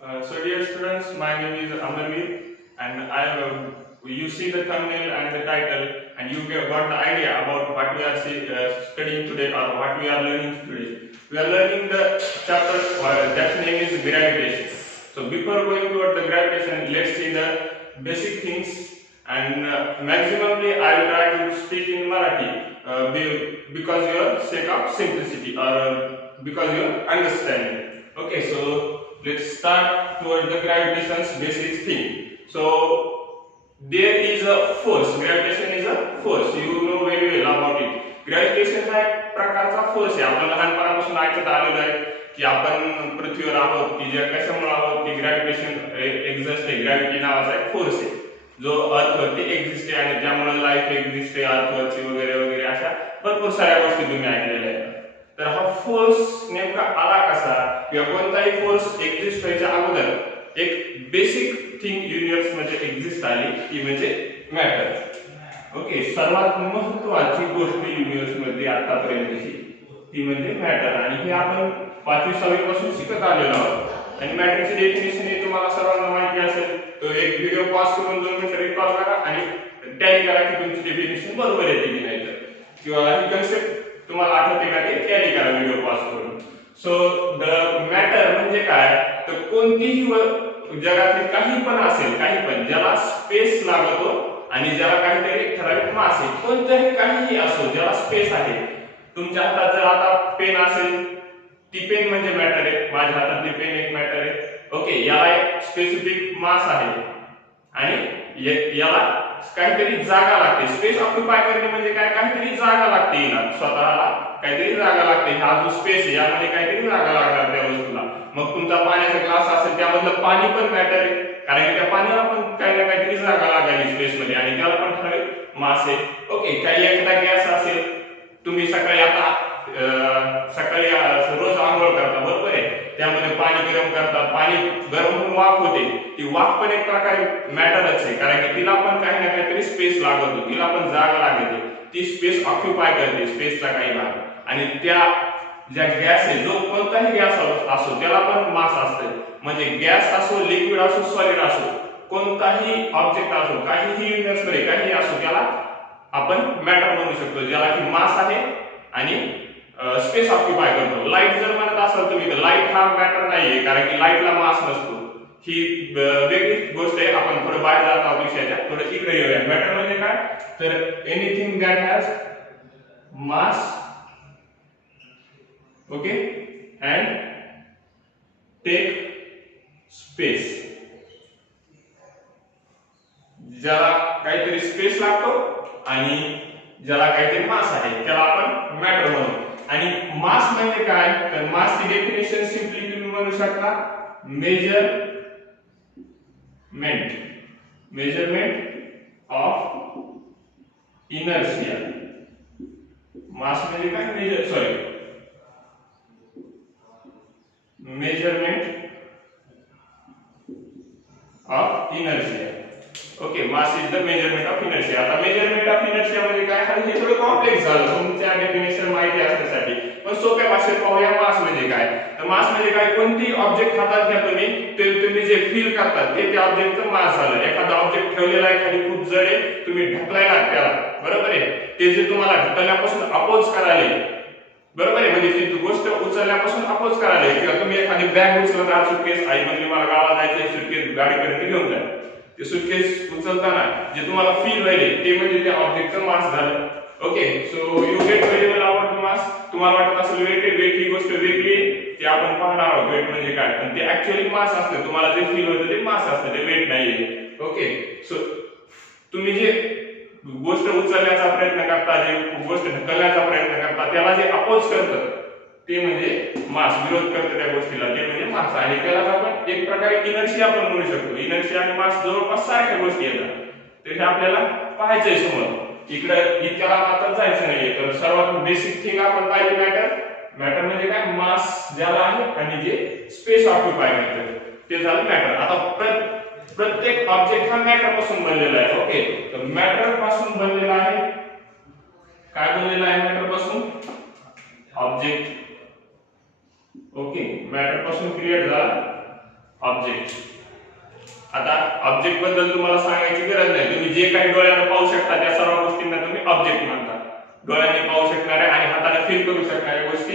So dear students, my name is Amarveer, and you see the thumbnail and the title, and got the idea about what we are studying today or what we are learning today. We are learning the chapter that name is gravitation. So before going toward the gravitation, let's see the basic things. And maximally, I will try to speak in Marathi because your sake of simplicity or because your understanding. Okay, so let's start toward the gravitation's basic thing. So there is a force. Gravitation is a force. You know very well about it. Gravitation हा एक प्रकारचा force आहे. आपण लहानपणापासून ऐकत आलेलो आहे की आपण पृथ्वीवर आहोत की जे कशामुळे आहोत की ग्रॅव्हिटेशन एक्झिस्ट आहे. ग्रॅव्हिटी नावाचा एक फोर्स आहे जो अर्थवरती एक्झिस्ट आहे आणि ज्यामुळे लाईफ एक्झिस्ट आहे अर्थवरची वगैरे वगैरे अशा भरपूर साऱ्या गोष्टी तुम्ही ऐकलेल्या आहेत. तर हा फोर्स नेमका आला कसा किंवा कोणताही फोर्स एक्झिस्ट व्हायच्या अगोदर एक बेसिक थिंग युनिवर्स मध्ये एक्झिस्ट आली ती म्हणजे मॅटर. ओके, सर्वात महत्त्वाची गोष्ट युनिवर्स मध्ये आतापर्यंतची ती म्हणजे मॅटर आणि हे आपण 5वी 6वी पासून शिकत आलेलो आहोत. आणि मॅटरची डेफिनेशन हे तुम्हाला सर्वांना माहिती असेल. तो एक व्हिडिओ पॉज करून 2 मिनिटं रिकॉल करा आणि टॅली करा की तुमची डेफिनेशन बरोबर येते की नाही तर किंवा ही कन्सेप्ट तुम्हाला आठवते का ते टॅली करा व्हिडिओ पॉज करून. सो द मॅटर म्हणजे काय तर कोणतीही जगातील काही पण असेल काही पण ज्याला स्पेस लागतो आणि ज्याला काहीतरी ठराविक मास आहे कोणतंही काहीही असो ज्याला स्पेस आहे. तुमच्या हातात जर आता पेन असेल ती पेन म्हणजे मॅटर आहे. माझ्या हातातली पेन एक मॅटर आहे. ओके, याला एक स्पेसिफिक मास आहे आणि याला काहीतरी जागा लागते. स्पेस ऑक्युपाय करणे म्हणजे काय काहीतरी जागा लागते याला स्वतःला काहीतरी जागा लागते. हा जो स्पेस आहे यामध्ये काहीतरी जागा लागणार त्या वस्तूला. मग तुमचा पाण्याचा ग्लास असेल त्यामधलं पाणी पण मॅटर आहे कारण की त्या पाण्याला पण काही ना काहीतरी जागा लागायची स्पेस मध्ये आणि त्याला पण ठराविक मास आहे. ओके, काही एखादा गॅस असेल तुम्ही सकाळी सकाळी रोज आंघोळ करता बरोबर आहे. त्यामध्ये पाणी गरम करता पाणी गरम होऊन वाफ होते. ती वाफ पण एक प्रकारे मॅटरच आहे कारण की तिला पण काही ना काहीतरी स्पेस लागतो तिला पण जागा लागते. ती स्पेस ऑक्युपाय करते स्पेसचा काही भाग आणि त्या ज्या गॅस आहे जो कोणताही गॅस असो त्याला पण मास असते. म्हणजे गॅस असो लिक्विड असो सॉलिड असो कोणताही ऑब्जेक्ट असो काहीही युनिवर्स मध्ये काही असो त्याला आपण मॅटर म्हणू शकतो ज्याला की मास आहे आणि स्पेस ऑक्युपाय करतो. लाईट जर म्हणत असाल तुम्ही तर लाईट हा मॅटर नाहीये कारण की लाईटला मास नसतो. ही वेगळी गोष्ट आहे. आपण थोडं बाहेर जात आहोत विषयाच्या थोडं इकडे येऊया. मॅटर म्हणजे काय तर anything that has mass okay and tech space. ज्याला काहीतरी स्पेस लागतो आणि ज्याला काहीतरी मास आहे त्याला आपण मॅटर म्हणू. आणि मास म्हणजे काय तर मासची डेफिनेशन सिम्पली तुम्ही म्हणू शकता मेजरमेंट ऑफ इनर्शिया. मास म्हणजे काय measurement of inertia. Okay, mass is the measurement of inertia. आता मेजरमेंट ऑफ इनर्शिया म्हणजे काय हे थोडं कॉम्प्लेक्स झालं तुमच्या डेफिनेशन माहिती असण्यासाठी. पण सोप्या भाषेत पाहूया मास म्हणजे काय. तर मास म्हणजे काय कोणती ऑब्जेक्ट हातात घ्या तुम्ही ते तुम्ही जे फील करतात ते त्या ऑब्जेक्टचं मास झालं. एखादा ऑब्जेक्ट ठेवलेला आहे खाली खूप जड आहे तुम्ही ढकलायला त्याला बरोबर आहे. ते जे तुम्हाला ढकलण्यापासून अपोज करायला बरोबर आहे म्हणजे ती गोष्ट उचलण्यापासून अपोज करायला किंवा तुम्ही एखादी बॅग उचलता सुटकेस आई म्हणजे मला गावाला जायचं सुटकेस गाडीपर्यंत घेऊन जा ते सुटकेस उचलताना जे तुम्हाला फील होईल ते म्हणजे त्या ऑब्जेक्टचं मास झालं. Okay, so you get very well about mass. तुम्हाला वाटत असेल वेट ही गोष्ट वेगळी ते आपण पाहणार आहोत. वेट म्हणजे काय पण ते ऍक्च्युअली मास असते. तुम्हाला जे फील होतं ते मास असते ते वेट नाहीये. ओके, सो तुम्ही जे गोष्ट उचलण्याचा प्रयत्न करता जे गोष्ट ढकलण्याचा प्रयत्न करता त्याला जे अपोज करतं ते म्हणजे मास. विरोध करतं त्या गोष्टीला ते म्हणजे मास आणि त्याला आपण एक प्रकारे इनर्शिया पण म्हणू शकतो. इनर्शिया आणि मास जवळपास सारख्या गोष्टी येतात. तर हे आपल्याला पाहायचंय समोर. इकडे इतक्याला आता जायचं नाहीये. तर सर्वात बेसिक थिंग आपण पाहिजे मॅटर म्हणजे काय मास ज्याला आहे आणि जे स्पेस ऑक्युपाय करतं ते झालं मॅटर. आता प्रत्येक ऑब्जेक्ट हा मॅटर पासून बनलेला आहे. ओके, तर मॅटर पासून बनलेला आहे. काय बनलेला आहे मॅटर पासून ऑब्जेक्ट. ओके, मॅटर पासून क्रिएट झाला ऑब्जेक्ट. आता ऑब्जेक्ट बद्दल तुम्हाला सांगायची गरज नाही, तुम्ही जे काही डोळ्याने पाहू शकता त्या सर्व गोष्टींना तुम्ही ऑब्जेक्ट म्हणता. डोळ्याने पाहू शकणाऱ्या आणि हाताने फील करू शकणाऱ्या गोष्टी,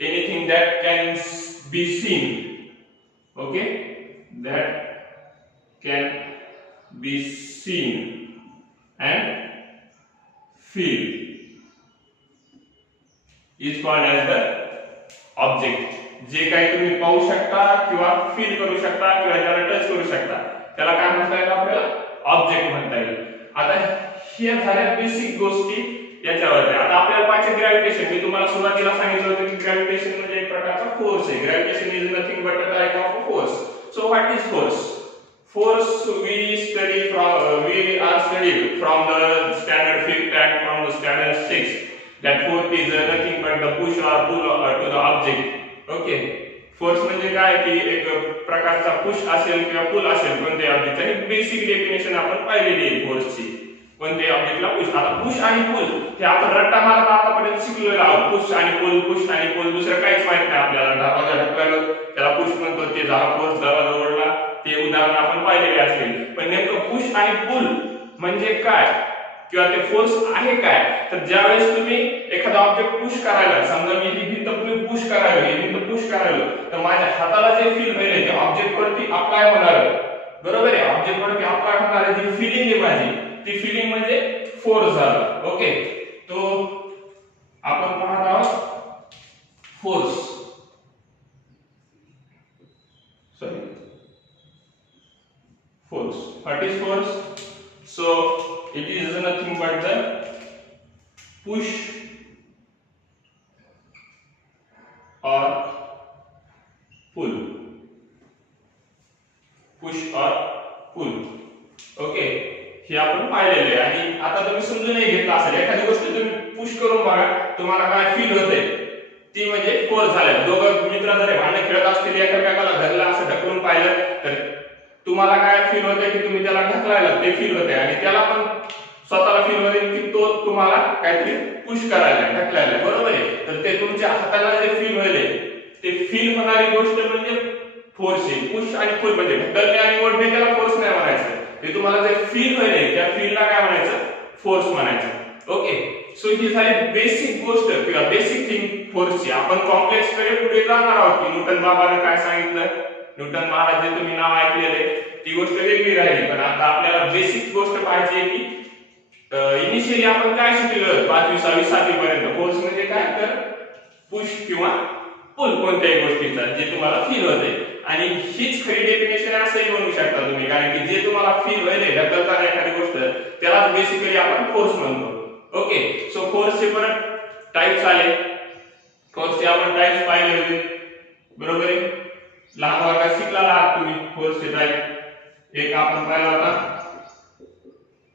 anything that can be seen. Okay, that can be seen and feel is called as the object. जे काही तुम्ही पाहू शकता किंवा फील करू शकता किंवा त्याला टच करू शकता त्याला काय म्हणता येईल, आपल्याला ऑब्जेक्ट म्हणता येईल. आता हे झाल्या बेसिक गोष्टी याच्यावर. आता आपल्याला पाहिजे ग्रॅव्हिटेशन. मी तुम्हाला सुरुवातीला सांगितलं होतं की ग्रॅव्हिटेशन म्हणजे एक प्रकारचा फोर्स आहे. Gravitation is nothing but a type of force. So what is force? Force we are studied from the standard 5th and from the standard 6th. That force is nothing but the push or pull to the object. Okay. Force म्हणजे काय की एक प्रकारचा push असेल किंवा पुल असेल कोणत्याही ऑब्जेक्टचा. ही basic definition आपण पाहिलेली आहे फोर्सची. कोणत्याही ऑब्जेक्टला पुश. आता पुश आणि पुल हे आपण रट्टा मारत आतापर्यंत शिकलेलो आहोत. पुश आणि पुल दुसरं काहीच माहित नाही आपल्याला. दरवाजा ढकललं त्याला पुश म्हणतो, ते झाला फोर्स. दरवाजा ओढला ते उदाहरण आपण पाहिलेले असतील. पण नेमकं पुश आणि पुल म्हणजे काय किंवा ते फोर्स आहे काय? तर ज्यावेळेस तुम्ही एखादा ऑब्जेक्ट पुश करायला, समजा मी ही भिंत पुश करायला, ही भिंत पुश करायला, तर माझ्या हाताला जे फील होईल ते ऑब्जेक्ट वरती अप्लाय होणार. बरोबर आहे, ऑब्जेक्ट वरती अप्लाय होणार जी फीलिंग आहे माझी, ती फीलिंग म्हणजे फोर्स झाला. ओके, तो आपण पाहत आहोत force. Sorry, force. What is force? So it is nothing but the push or pull. Push or pull. Okay, हे आपण पाहिलेले आहे. आणि आता तुम्ही समजूनही घेतलं असेल. एखादी गोष्ट तुम्ही पुश करून बघा, तुम्हाला काय फील होते, ती म्हणजे फोर्स झाला. दोघं मित्र जर भांडण खेळत असतील, एकमेकाला धरलं असं ढकलून पाहिलं तर तुम्हाला काय फील होते की तुम्ही त्याला ढकलायला, ते फील होते. आणि त्याला पण स्वतःला फील होते की तो तुम्हाला काहीतरी पुश करायला, ढकलायला. बरोबर आहे. तर ते तुमच्या हाताला जे फील होईल ते फील होणारी गोष्ट म्हणजे फोर्स आहे. पुश आणि पुल म्हणजे ढकलणे आणि ओढणे त्याला फोर्स नाही म्हणायचं. ते तुम्हाला जे फील होईल त्या फीलला काय म्हणायचं, फोर्स म्हणायचं. ओके, सो ही झाली बेसिक गोष्ट किंवा बेसिक थिंग फोर्सची. आपण कॉम्प्लेक्स कडे पुढे जाणार आहोत की न्यूटन बाबाने काय सांगितलं. न्यूटन महाराज जे तुम्ही नाव ऐकलेले ती गोष्ट वेगळी राहिली. पण आता आपल्याला बेसिक गोष्ट पाहिजे की इनिशियली आपण काय शिकलो 5वी 6वी 7वी पर्यंत. फोर्स म्हणजे काय, तर पुश किंवा पुल कोणत्याही गोष्टीचा जे तुम्हाला फील होते. आणि हीच खरी डेफिनेशन असंही म्हणू शकता तुम्ही, कारण की जे तुम्हाला फील होईल ढकलताना एखादी गोष्ट त्याला बेसिकली आपण फोर्स म्हणतो. ओके, सो फोर्सचे परत टाइप्स आले. फोर्सचे आपण टाइप्स पाहिले होते. बरोबर आहे. लहान वर्गात शिकला आहात तुम्ही फोर्सचे टाइप. एक आपण पाहिला होता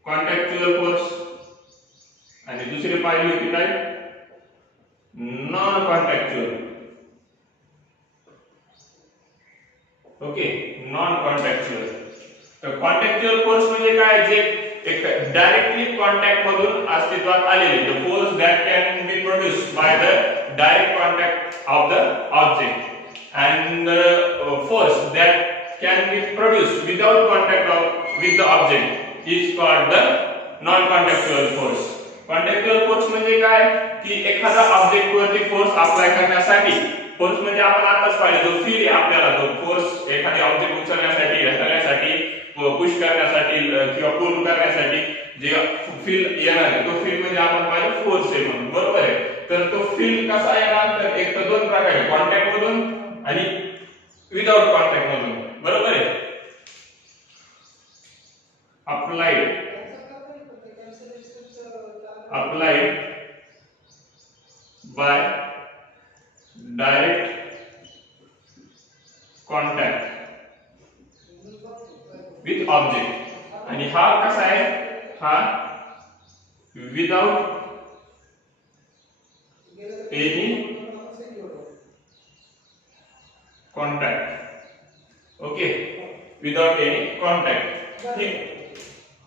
कॉन्टॅक्च्युअल फोर्स आणि दुसरी पाहिली होती type non contactual. Okay, non contactual. तर कॉन्टॅक्च्युअल फोर्स म्हणजे काय, जे एक डायरेक्टली कॉन्टॅक्ट मधून अस्तित्वात आलेले. The force that can be produced by the direct contact of the object and force that can be produced without contact with the object is called the non contactual force. Contactual force म्हणजे काय की एखादा object वरती force apply करण्यासाठी, force म्हणजे आपण आताच पाहिले जो फील आहे आपल्याला, जो फोर्स एखादी ऑब्जेक्ट उचलण्यासाठी, ढकलण्यासाठी, पुश करण्यासाठी किंवा पुल करण्यासाठी जे फील येणार आहे तो फील म्हणजे आपण पाहिलं फोर्स आहे म्हणून. बरोबर आहे. तर तो फील कसा येणार, तर एक तर दोन प्रकारे, कॉन्टॅक्ट मधून आणि विदाउट कॉन्टॅक्ट मधून. बरोबर आहे. Applied by direct contact with object. आणि हा कसा आहे, हा without any contact. Okay, without any contact. ठीक,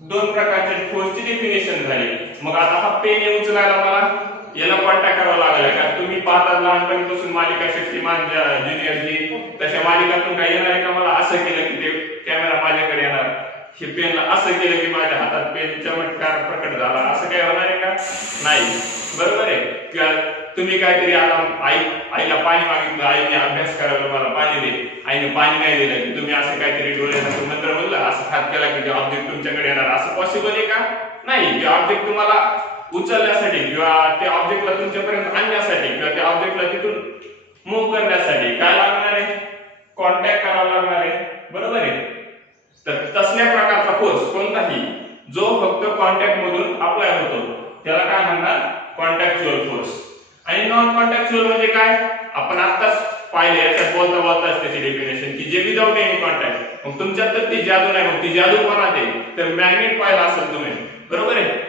दोन प्रकारचे फोर्सची डेफिनेशन झाली. मग आता हा पेन उचलायला मला याला कॉन्टॅक्ट करावा लागेल. कारण तुम्ही पाहता लहानपणीपासून मालिका शक्तिमान ज्युनियर जी, तशा मालिकातून काही येणार आहे का मला असं केलं की ते कॅमेरा माझ्याकडे येणार, हे पेनला असं केलं की माझ्या हातात पेन चमत्कार प्रकट झाला, असं काय होणार आहे का? नाही, बरोबर आहे. किंवा तुम्ही काहीतरी आता आईला पाणी मागितलं, आईने अभ्यास करायला मला पाणी दे, आईने पाणी नाही दिलं की तुम्ही असं काहीतरी डोळ्याला मंत्र बोलला, असं हात केला की ते ऑब्जेक्ट तुमच्याकडे येणार, असं पॉसिबल आहे का? नाही. ते ऑब्जेक्ट तुम्हाला उचलण्यासाठी किंवा त्या ऑब्जेक्टला तुमच्यापर्यंत आणण्यासाठी किंवा त्या ऑब्जेक्टला तिथून मूव्ह करण्यासाठी काय लागणार आहे? कॉन्टॅक्ट करावा लागणार आहे, बरोबर आहे. तर तसल्या प्रकारचा फोर्स कोणताही जो फक्त कॉन्टॅक्ट मधून अप्लाय होतो त्याला काय म्हणणार? कॉन्टॅक्च्युअल फोर्स. आणि नॉन कॉन्टॅक्च्युअल म्हणजे काय? आपण आत्ताच पाहिले, याच्यात बोलता बोलताच त्याची डेफिनेशन की जे विदाउट एनी कॉन्टॅक्ट. मग तुमच्यात तर ती जादू नाही, मग ती जादू कोणात आहे? तर मॅग्नेट पाहिला असेल तुम्ही, बरोबर आहे.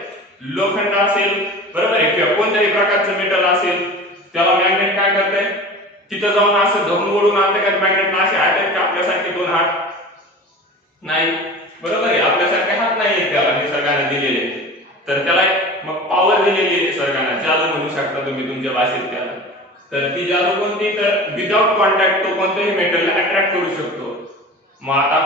लोखंड असेल, बरोबर आहे, किंवा कोणत्याही प्रकारचं मेटल असेल, त्याला मॅग्नेट काय करते? तिथं जाऊन असं धरून ओढून आणते का मॅग्नेट? असे हात आहेत का आपल्यासारखे दोन हात? नाही, बरोबर आहे. आपल्यासारखे हात नाहीये त्याला निसर्गाने दिलेले, तर त्याला मग पॉवर दिलेली आहे निसर्गाने, जादू म्हणू शकता तुम्ही तुमच्या भाषेत त्याला. तर ती जादू कोणती? तर विदाउट कॉन्टॅक्ट तो कोणत्याही मेटलला अट्रॅक्ट करू शकतो. मग आता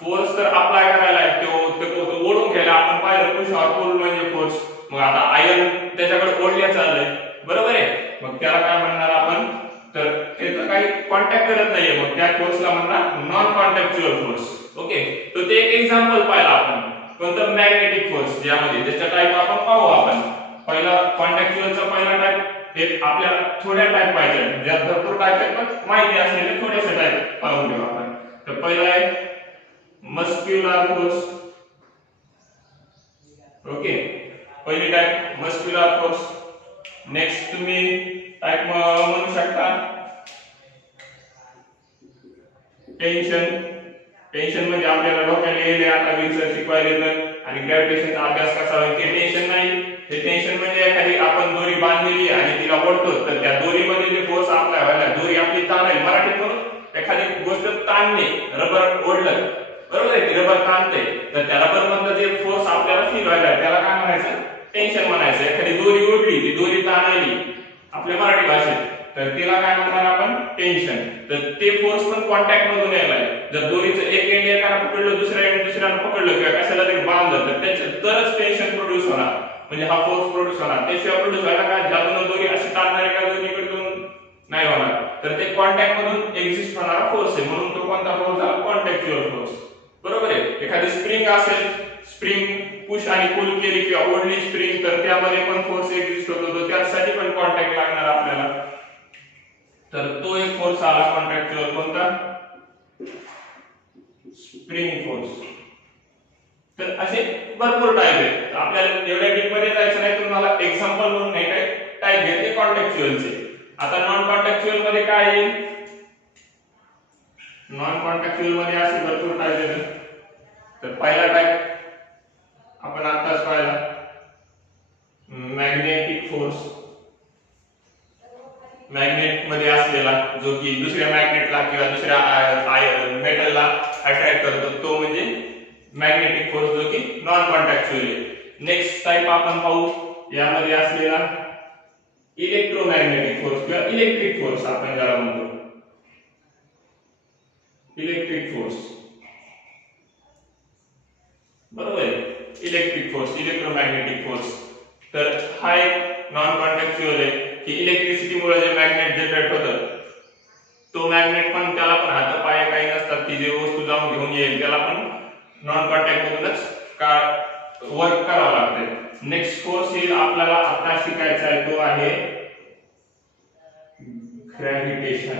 फोर्स तर अप्लाय करायला आहे, तो ओढून घ्यायला आपण पाहिलं पुश ऑर पुल म्हणजे फोर्स. मग आता आयर्न त्याच्याकडे ओढल्या चाललंय, बरोबर आहे. मग त्याला काय म्हणणार आपण? तर त्याचं काही कॉन्टॅक्ट करत नाहीये, मग त्या फोर्सला म्हणणार नॉन कॉन्टॅक्च्युअल फोर्स. ओके, तर ते एक एक्झाम्पल पाहिलं आपण. कोणतं? Magnetic force. ज्यामध्ये त्याच्या टाईप आपण पाहू. आपण पहिला कॉन्टॅक्च्युअलचा पहिला टाईप हे आपल्याला थोड्या टाईप पाहिजे, ज्यात भरपूर टाईप आहेत पण माहिती असलेले थोडेसे टाईप पाहून घेऊ आपण. तर पहिला आहे मस्क्युलर फोर्स. ओके, पहिली टाईप मस्क्युलर फोर्स. नेक्स्ट तुम्ही टाईप म्हणू शकता टेन्शन. टेन्शन म्हणजे आपल्याला डोक्याला येईल आता विल्सन शिकवायला आणि ग्रॅव्हिटेशनचा अभ्यास कसा होईल ते टेन्शन नाही. हे टेन्शन म्हणजे एखादी आपण दोरी बांधलेली आणि तिला ओढतो, तर त्या दोरीमध्ये जे फोर्स अप्लाय व्हायला, दोरी आपली ताणेल, मराठीत म्हणून एखादी गोष्ट ताणणे, रबर ओढलं, बरोबर आहे, ती रबर ताणते, तर त्या रबर मधलं जे फोर्स आपल्याला फील व्हायला त्याला काय म्हणायचं? टेन्शन म्हणायचं. एखादी दोरी ओढली, ती दोरी ताणली आपल्या मराठी भाषेत, तर तिला काय म्हणणार आपण? टेन्शन. तर ते फोर्स पण कॉन्टॅक्ट मधून यायलाय. जर दोरीचं एक एंड एकाला पकडलं, दुसऱ्यानं पकडलं किंवा कशाला तरी बांधलं, तर त्याच्यात तरच टेन्शन प्रोड्यूस होणार, म्हणजे हा फोर्स प्रोड्यूस होणार. त्याशिवाय प्रोड्यूस व्हायला काय? ज्यातून दोरी अशी ताणणार आहे का दोन्हीकडून? नाही होणार. तर ते कॉन्टॅक्ट मधून एक्झिस्ट होणारा फोर्स आहे, म्हणून तो कोणता फोर्स झाला? कॉन्टॅक्च्युअल फोर्स, बरोबर आहे. एखादी स्प्रिंग असेल, स्प्रिंग पुश आणि पुल केली किंवा ओढली स्प्रिंग, तर त्यामध्ये पण फोर्स एक्झिस्ट होतो, त्यासाठी पण कॉन्टॅक्ट लागणार आपल्याला. तर तो एक फोर्स आला कॉन्ट्रॅक्च्युअल. कोणता? Spring force. तर असे भरपूर टाईप आहेत. आपल्याला एवढ्या डीप मध्ये जायचं नाही, तुम्हाला एक्झाम्पल म्हणून नाही काय टाईप घेतले कॉन्ट्रॅक्च्युअलचे. आता नॉन कॉन्ट्रॅक्च्युअल मध्ये काय येईल? नॉन कॉन्ट्रॅक्च्युअल मध्ये असे भरपूर टाईप आहेत. तर पहिला टाईप आपण आताच पाहिला, मॅग्नेटिक फोर्स. मॅग्नेट मध्ये असलेला, जो की दुसऱ्या मॅग्नेटला किंवा दुसऱ्या मेटलला अट्रॅक्ट करतो, तो म्हणजे मॅग्नेटिक फोर्स, जो की नॉन कॉन्टॅक्च्युअल आहे. नेक्स्ट टाइप आपण पाहू, यामध्ये असलेला इलेक्ट्रोमॅग्नेटिक फोर्स किंवा इलेक्ट्रिक फोर्स आपण ज्याला म्हणतो. इलेक्ट्रिक फोर्स, बरोबर आहे. Electric force, electromagnetic force. तर हा एक नॉन कॉन्टॅक्च्युअल आहे की इलेक्ट्रिसिटीमुळे जे मॅग्नेट जनरेट होतं, तो मॅग्नेट पण त्याला पण हात पाय काही नसतात की जे वस्तू जाऊन घेऊन येईल, त्याला पण नॉन कॉन्टॅक्ट मधूनच का वर्क करावं लागते. नेक्स्ट फोर्स येईल आपल्याला आता शिकायचा आहे, तो आहे ग्रॅव्हिटेशन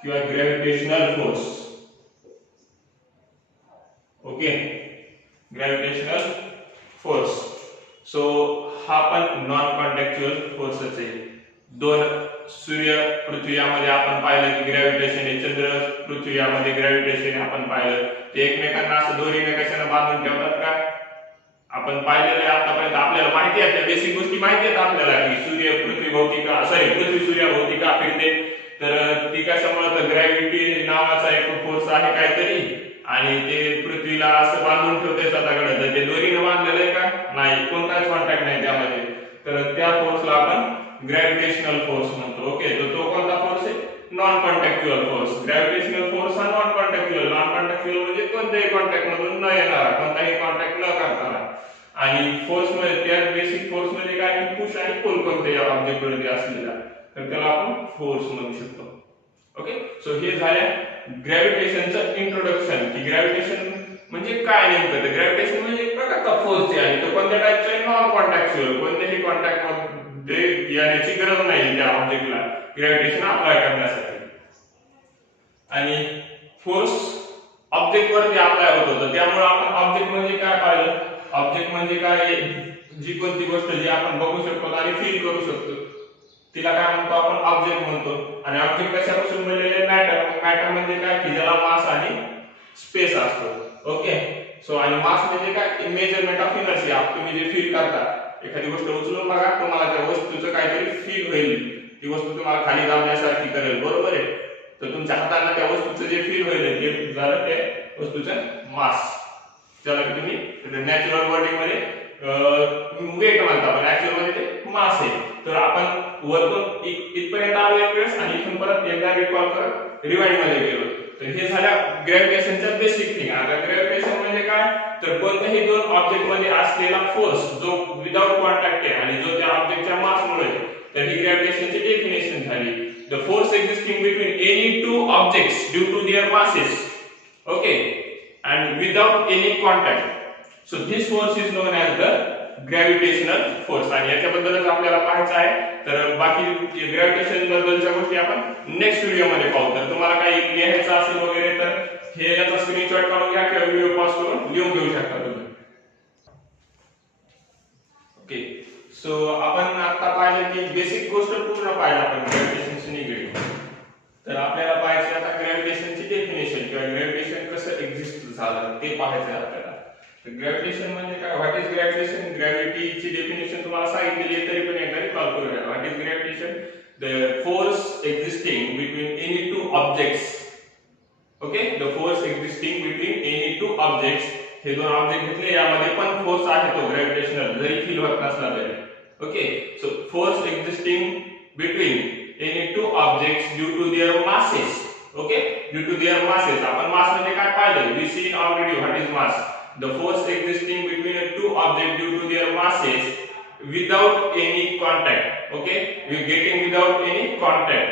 किंवा gravitational force. Okay, gravitational force. So हा पण नॉन कॉन्टॅक्च्युअल फोर्सच आहे. दोन सूर्य पृथ्वी यामध्ये आपण पाहिलं की ग्रॅव्हिटेशन आहे, चंद्र पृथ्वी यामध्ये ग्रॅव्हिटेशन आपण पाहिलं. ते एकमेकांना असं दोरीने कशाने बांधून ठेवतात का? आपण पाहिलेलं आहे आतापर्यंत, आपल्याला माहिती आहे, त्या बेसिक गोष्टी माहिती आहेत आपल्याला की सूर्य पृथ्वी भोवती का, सॉरी पृथ्वी सूर्याभोवती का फिरते. तर ती कशामुळे? तर ग्रॅव्हिटी नावाचा एक फोर्स आहे काहीतरी, आणि ते पृथ्वीला असं बांधून ठेवते स्वतःकडे. तर ते दोरीने बांधलेलं आहे का? नाही, कोणताच कॉन्टॅक्ट नाही त्यामध्ये. तर त्या फोर्सला आपण ग्रॅव्हिटेशनल फोर्स म्हणतो. ओके, तर तो कोणता फोर्स आहे? Non contactual force. Gravitational force हा नॉन कॉन्टॅक्ट कोणत्याही कॉन्टॅक्ट मधून न येणारा, कोणताही कॉन्टॅक्ट न करणारा. आणि फोर्स मध्ये त्या बेसिक फोर्स मध्ये काय की पुश आणि पुल कोणत्याही ऑब्जेक्ट वरती असलेला, तर त्याला आपण फोर्स म्हणू शकतो. ओके, सो हे झाल्या ग्रॅव्हिटेशनचं इंट्रोडक्शन की ग्रॅव्हिटेशन म्हणजे काय नेमकं. तर ग्रॅव्हिटेशन म्हणजे एक प्रकारचा फोर्स आहे आणि तो कोणत्या टाईपचा आहे, नॉन कॉन्टॅक्च्युअल. कोणत्याही कॉन्टॅक्ट मध्ये येण्याची गरज नाही त्या ऑब्जेक्टला ग्रॅव्हिटेशन अप्लाय करण्यासाठी. आणि फोर्स ऑब्जेक्ट वरती अप्लाय होत होतं, त्यामुळे आपण ऑब्जेक्ट म्हणजे काय पाहिलं. ऑब्जेक्ट म्हणजे काय, जी कोणती गोष्ट जी आपण बघू शकतो आणि फील करू शकतो तिला काय म्हणतो आपण, ऑब्जेक्ट म्हणतो. आणि ऑब्जेक्ट कशापासून बनलेले, मॅटर. मॅटर म्हणजे काय की ज्याला मास आणि स्पेस असतो. ओके, सो आणि मास म्हणजे काय, मेजरमेंट ऑफ इनर्शिया. तुम्ही जे फील करता, एखादी गोष्ट उचलून बघा, तुम्हाला त्या वस्तूचं काहीतरी फील होईल, ती वस्तू तुम्हाला खाली दाबल्यासारखी करेल, बरोबर आहे. तर तुमच्या हाताने त्या वस्तूचं जे फील होईल ते झालं त्या वस्तूचं मास, ज्याला तुम्ही नॅचरल वर्डिंग मध्ये वेट म्हणता, पण ऍक्च्युअल मध्ये ते मास आहे. तर आपण वरतून इथपर्यंत आलो एक वेळेस आणि इथून परत एकदा रिकॉल करत रिवाइंड मध्ये गेलो. तर हे झाल्या ग्रॅव्हिटेशनच्या बेसिक थिंग. आता ग्रॅव्हिटेशन म्हणजे काय, तर कोणत्याही दोन ऑब्जेक्ट मध्ये असलेला फोर्स जो विदाउट कॉन्टॅक्ट आहे आणि जो त्या ऑब्जेक्टच्या मास मुळे, तर ही ग्रॅव्हिटेशनची डेफिनेशन झाली. The force existing between any two objects due to their masses, okay, and without any contact. So this force is known as the gravitational force. आणि याच्याबद्दलच आपल्याला पाहायचं आहे. तर बाकी ग्रॅव्हिटेशन बद्दलच्या गोष्टी आपण नेक्स्ट व्हिडिओ मध्ये पाहू. तर तुम्हाला काही लिहायचं असेल वगैरे तर हे याचा स्क्रीनशॉट काढून घ्या किंवा व्हिडिओ पॉज करून लिहून घेऊ शकता तुम्ही. ओके, सो आपण आता पाहिलं की बेसिक गोष्ट पूर्ण पाहिलं आपण ग्रॅव्हिटेशनशी निगडीत. तर आपल्याला पाहायचं आता ग्रॅव्हिटेशनची डेफिनेशन किंवा ग्रॅव्हिटेशन कसं एक्झिस्ट झालं ते पाहायचं आहे आपल्याला. तर ग्रॅव्हिटेशन म्हणजे काय, व्हॉट इज ग्रॅव्हिटेशन. ग्रॅव्हिटीची डेफिनेशन तुम्हाला सांगितलेली आहे, तरी पण एकदा रिकॉल करूया. What is gravitation, the force existing between any two objects. Okay, the force existing between any two objects. हे दोन ऑब्जेक्ट घेतले, यामध्ये पण फोर्स आहे तो ग्रॅव्हिटेशनल, जरी फील होत नसला तरी. Okay, so force existing between any two objects due to their masses. Okay, due to their masses. आपण मास म्हणजे काय पाहिलं, we seen already what is mass. The force existing between two objects due to their masses without any contact. Okay, we getting without any contact.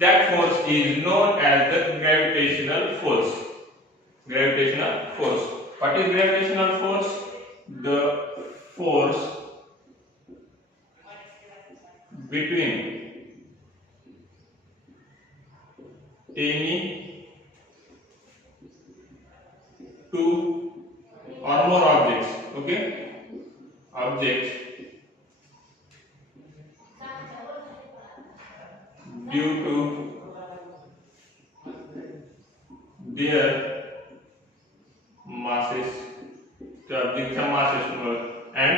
That force is known as the gravitational force. Gravitational force. What is gravitational force? The force between any two or more objects. Okay, objects due to their masses, the objectच्या masses मुळे, and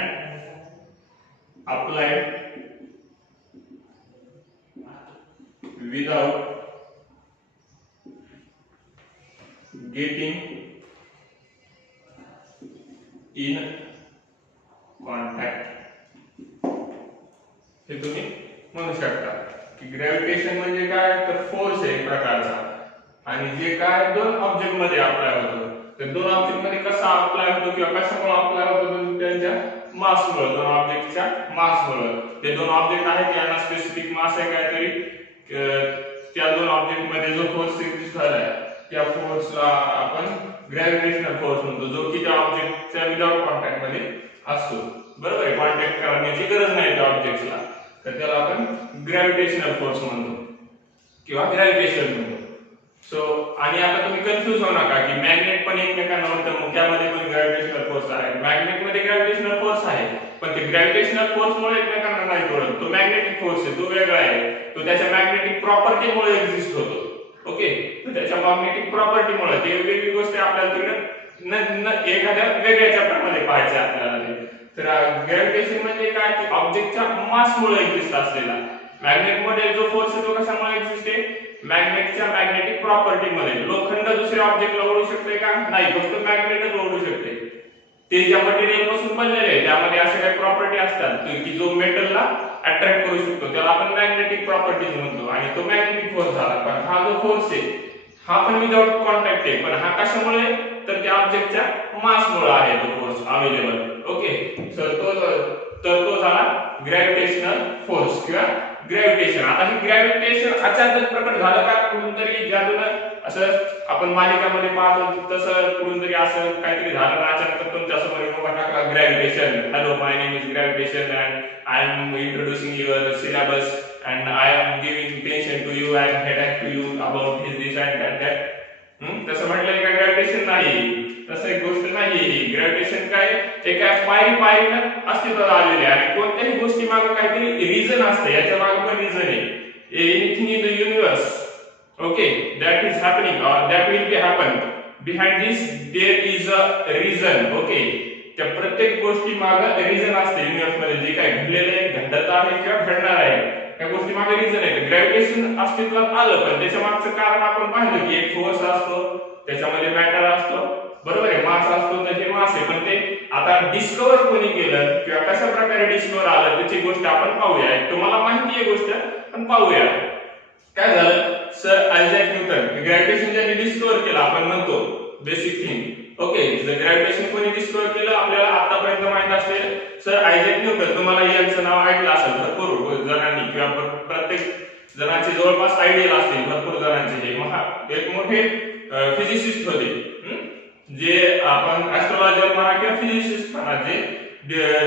applied without getting in contact. हे तुम्ही म्हणू शकता की gravitation म्हणजे काय, तर force आहे एक प्रकारचा, आणि जे काय दोन ऑब्जेक्ट मध्ये अप्लाय होतो. तर दोन ऑब्जेक्ट मध्ये कसा अप्लाय होतो किंवा कशामुळे अप्लाय होतो, त्यांच्या मास मुळे, दोन ऑब्जेक्टच्या मास मुळे. ते दोन ऑब्जेक्ट आहेत, यांना स्पेसिफिक मास आहे काहीतरी, त्या दोन ऑब्जेक्ट मध्ये जो फोर्स एक्झिस्ट झालाय त्या फोर्सला आपण ग्रॅव्हिटेशनल फोर्स म्हणतो, जो की त्या ऑब्जेक्टच्या विदाउट कॉन्टॅक्ट मध्ये असतो. बरोबर आहे, कॉन्टॅक्ट करण्याची गरज नाही त्या ऑब्जेक्टला, तर त्याला आपण ग्रॅव्हिटेशनल फोर्स म्हणतो किंवा ग्रॅव्हिटेशन म्हणतो. सो आणि आता तुम्ही कन्फ्युज होऊ नका की मॅग्नेट पण एकमेकांना म्हणतात, मग त्यामध्ये पण ग्रॅव्हिटेशनल फोर्स आहे. मॅग्नेट मध्ये ग्रॅव्हिटेशनल फोर्स आहे, पण ते ग्रॅव्हिटेशनल फोर्स मुळे एकमेकांना नाही जोडत. तो मॅग्नेटिक फोर्स आहे, तो वेगळा आहे, तो त्याच्या मॅग्नेटिक प्रॉपर्टी मुळे एक्झिस्ट होतो. ओके, तर त्याच्या मॅग्नेटिक प्रॉपर्टी मुळे ती वेगळी गोष्ट आहे, आपल्याला तिकडे एखाद्या वेगळ्या चॅप्टर मध्ये पाहायचं आपल्याला. तर ग्रॅव्हिटेशन म्हणजे काय की ऑब्जेक्टच्या मास मुळे एक्झिस्ट असलेला. मॅग्नेट मध्ये जो फोर्स आहे तो कशामुळे एक्झिस्ट आहे, मॅग्नेटच्या मॅग्नेटिक प्रॉपर्टी मध्ये. लोखंड दुसऱ्या ऑब्जेक्टला ओढू शकते का, नाही, फक्त मॅग्नेटच ओढू शकते. ते ज्या मटेरियल पासून बनलेले आहे त्यामध्ये अशा काही प्रॉपर्टी असतात की जो मेटलला अट्रॅक्ट करू शकतो, त्याला आपण मॅग्नेटिक प्रॉपर्टीज म्हणतो, आणि तो मॅग्नेटिक फोर्स झाला. पण हा जो फोर्स आहे हा पण विदाउट कॉन्टॅक्ट आहे, पण हा कशामुळे, तर त्या ऑब्जेक्टच्या मासमुळे आहे तो फोर्स अवेलेबल. ओके, तर तो झाला ग्रॅव्हिटेशनल फोर्स किंवा ग्रॅव्हिटेशन. आता हे ग्रॅव्हिटेशन अचानक प्रकट झालं का कुठून तरी, ज्यातून असं आपण मालिकामध्ये पाहतो तसं कुठून तरी असं काहीतरी झालं ना अचानक तुमच्या समोर येऊन टाकला gravitation. Hello, my name is gravitation and I am introducing your syllabus and I am giving attention to you and headache to you about this and that. तसं म्हटलं का ग्रॅव्हिटेशन नाही, तसं एक गोष्ट नाही. ग्रॅव्हिटेशन काय एका पायरीनं अस्तित्वात आलेले आहे आणि कोणत्याही गोष्टी मागे काहीतरी रिझन असते, याच्या मागे पण रिझन आहे. Anything in the universe, okay, that is happening और that will be happen, behind this there is a reason. Okay, त्या प्रत्येक गोष्टी मागे रिझन असते. युनिवर्स मध्ये जे काय घडलेले आहे, घडत आहे किंवा घडणार आहे, त्या गोष्टी मागे रिझन आहे. ग्रॅव्हिटेशन अस्तित्वात आलं, पण त्याच्या मागचं कारण आपण पाहिलं की एक फोर्स असतो, त्याच्यामध्ये मॅटर असतो, बरोबर आहे, मास असतो, तर हे मास आहे. पण ते आता डिस्कव्हर कोणी केलं किंवा कशा प्रकारे डिस्कव्हर आलं त्याची गोष्ट आपण पाहूया. तुम्हाला माहिती आहे गोष्ट, पण पाहूया. काय झालं, सर आयझॅक न्यूटन ग्रॅव्हिटेशन ज्यांनी डिस्कव्हर केलं, आपण म्हणतो बेसिक थिंग. ओके, जर ग्रॅव्हिटेशन कोणी डिस्कव्हर केलं आपल्याला आतापर्यंत माहित असते सर आयझॅक न्यूटन. तुम्हाला यांचं नाव ऐकलं असेल भरपूर जणांनी किंवा प्रत्येक जणांचे जवळपास आयडियल असतील भरपूर जणांचे. हे एक मोठे फिजिसिस्ट होते, जे आपण ऍस्ट्रोलॉजर म्हणा किंवा फिजिसिस्ट म्हणा, जे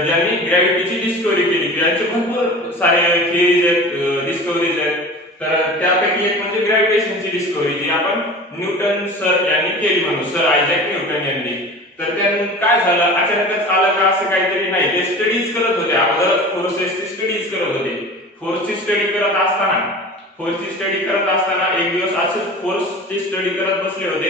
ज्यांनी ग्रॅव्हिटीची डिस्कव्हरी केली. यांचे भरपूर सारे थिअरीज आहेत, डिस्कव्हरीज आहेत. तर त्यापैकी एक म्हणजे ग्रॅव्हिटेशनची डिस्कव्हरी जी आपण न्यूटन सर यांनी केली, म्हणून सर आयझॅक न्यूटन यांनी. तर त्यांनी काय झालं, अचानकच आलं का असं काहीतरी नाही, ते स्टडीज करत होते. अगोदर फोर्सेसची स्टडीज करत होते. फोर्सची स्टडी करत असताना एक दिवस असंच फोर्सची स्टडी करत बसले होते.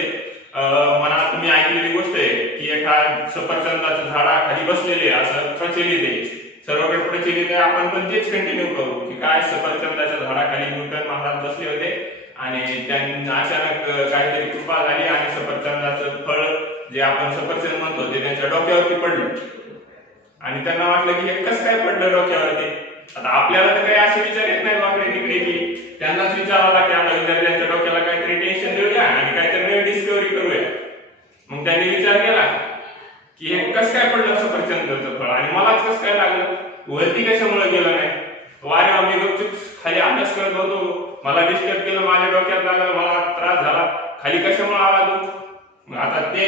म्हणा तुम्ही ऐकलेली गोष्ट आहे की एका सफरचंदाच्या झाडाखाली बसलेले, असं प्रचलित आहे, सर्वकडे प्रचलित आहे. आपण पण तेच कंटिन्यू करू की काय सफरचंदाच्या झाडाखाली न्यूटन महाराज बसले होते आणि त्यांना अचानक काहीतरी कृपा झाली आणि सफरचंदाचं फळ जे आपण सफरचंद म्हणतो ते त्यांच्या डोक्यावरती पडलं आणि त्यांना वाटलं की हे कसं काय पडलं डोक्यावरती. आता आपल्याला तर काही असे विचार येत नाही वाकडे तिकडे, की त्यांनाच विचार आला की आता विद्यार्थ्यांच्या डोक्याला काहीतरी टेन्शन देऊया आणि काहीतरी नवी डिस्कव्हरी करूया. मग त्यांनी विचार केला की हे कसं काय पडलं सफरचंदाचं फळ आणि मलाच कसं काय लागलं, वरती कशामुळे गेलं नाही. वारे मी गपचूप खाली अभ्यास करत होतो, मला डिस्टर्ब केलं, माझ्या डोक्यात लागलं, मला त्रास झाला, खाली कशामुळे आला तू. आता ते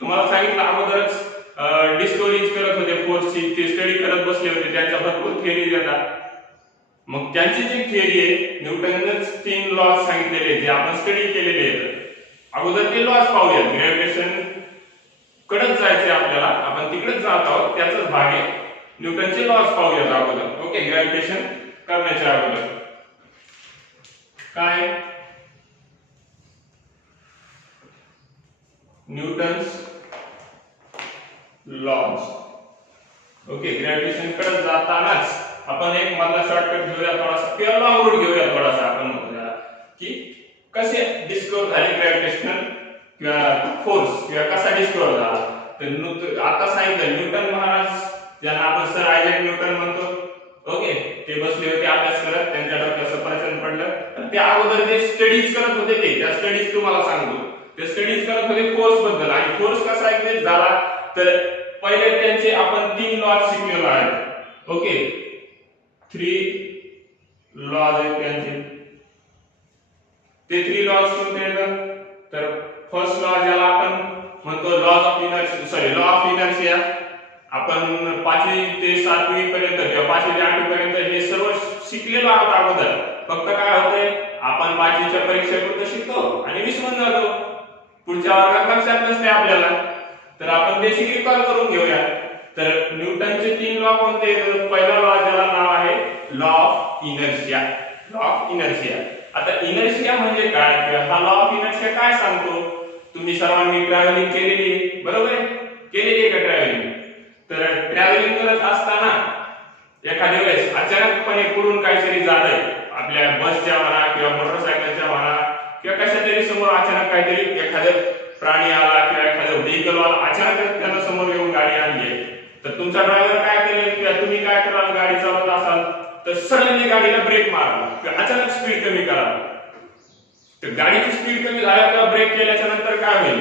तुम्हाला सांगितलं अगोदरच डिस्कव्हरीज करत होते फोर्सची, ते स्टडी करत बसले होते, त्यांच्या भरपूर थिअरीज येतात. मग त्यांची जी थिअरी आहे, न्यूटननेच 3 लॉज सांगितलेले जे आपण स्टडी केलेले आहेत. अगोदर ते लॉज पाहूया. ग्रॅव्हिटेशन कडच जायचे आपल्याला, आपण तिकडेच जात आहोत, त्याचाच भाग आहे. न्यूटनचे लॉज पाहूयात अगोदर. ओके, ग्रॅव्हिटेशन करण्याच्या अगोदर काय न्यूटन्स लॉज. ओके, ग्रॅव्हिटेशन कडे जातानाच आपण एक मधला शॉर्टकट घेऊया थोडासा किंवा लॉंग रूट घेऊया थोडासा. आपण म्हणूया की कसे डिस्कव्हर झाले ग्रॅव्हिटेशनल किंवा फोर्स किंवा कसा डिस्कव्हर झाला. तर आता सांगितलं न्यूटन महाराज ज्यांना आपण सर आयझॅक न्यूटन म्हणतो. ओके, ते बसले होते अभ्यास करत, त्यांच्या डोक्यात सफरचंद पडलं. तर ते अगोदर जे स्टडीज करत होते त्या स्टडीज तुम्हाला सांगतो. ते स्टडीज करत होते फोर्स बद्दल. आणि फोर्स कसा एक्झिस्ट झाला, तर पहिले त्यांचे आपण 3 लॉज शिकलेलो आहेत. ओके, 3 लॉज आहेत त्यांचे. ते 3 लॉज कोणते आहेत, तर फर्स्ट लॉ ज्याला आपण म्हणतो लॉ ऑफ इनर्शिया. आपण 5वी ते 7वी पर्यंत किंवा 5वी ते 8वी पर्यंत हे सर्व शिकलेलो आहोत अगोदर. फक्त काय होतंय, आपण 5वीच्या परीक्षेपुरतं शिकतो आणि विसरून जातो, पुढच्या वर्गात लक्षात नसते आपल्याला. तर आपण बेसिक रिकॉल करून घेऊया. तर न्यूटनचे 3 लॉ कोणते. पहिला लॉ ज्याला नाव आहे law of inertia. Law of inertia. आता इनर्शिया म्हणजे काय किंवा हा लॉ ऑफ इनर्शिया काय सांगतो. तुम्ही सर्वांनी ट्रॅव्हलिंग केलेली, बरोबर आहे, केलेली आहे का ट्रॅव्हलिंग. तर ट्रॅव्हलिंग करत असताना एखाद्या वेळेस अचानकपणे पुढून काहीतरी झालंय, आपल्या बसच्या म्हणा किंवा मोटरसायकलच्या म्हणा किंवा कशा तरी समोर अचानक काहीतरी एखादं प्राणी आला किंवा एखादं व्हेकल आला, अचानक त्यांना समोर येऊन गाडी आली आहे. तर तुमचा ड्रायव्हर काय करेल किंवा तुम्ही काय कराल, गाडी चालवत असाल तर सडनली गाडीला ब्रेक मारा किंवा अचानक स्पीड कमी करा. तर गाडीची स्पीड कमी झाल्यावर किंवा ब्रेक केल्याच्या नंतर काय होईल?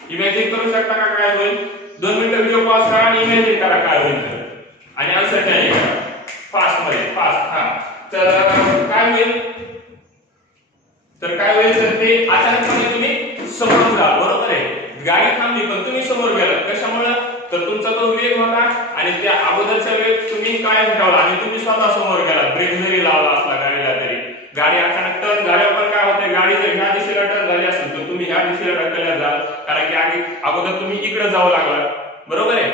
इमॅजिन करू शकता का काय होईल? 2 मिनिटं व्हिडिओ पॉज करा आणि इमॅजिन करा काय होईल तर, आणि आन्सर टाइम करा फास्ट मध्ये, फास्ट. हा, तर काय होईल? तर काय होईल तर ते अचानकपणे तुम्ही समोर जा, बरोबर आहे. गाडी थांबली पण तुम्ही समोर गेलात, कशामुळे? तर तुमचा तो वेग होता आणि त्या अगोदरचा वेग तुम्ही कायम ठेवला आणि तुम्ही स्वतः समोर गेलात. ब्रेक जरी लावला असला गाडीला तरी गाडी अचानक टर्न झाल्यावर पण काय होते? गाडी जर ह्या दिशेला टर्न झाली असेल तर तुम्ही ह्या दिशेला ढकलल्या जाल, कारण की अगोदर तुम्ही इकडे जाऊ लागला, बरोबर आहे.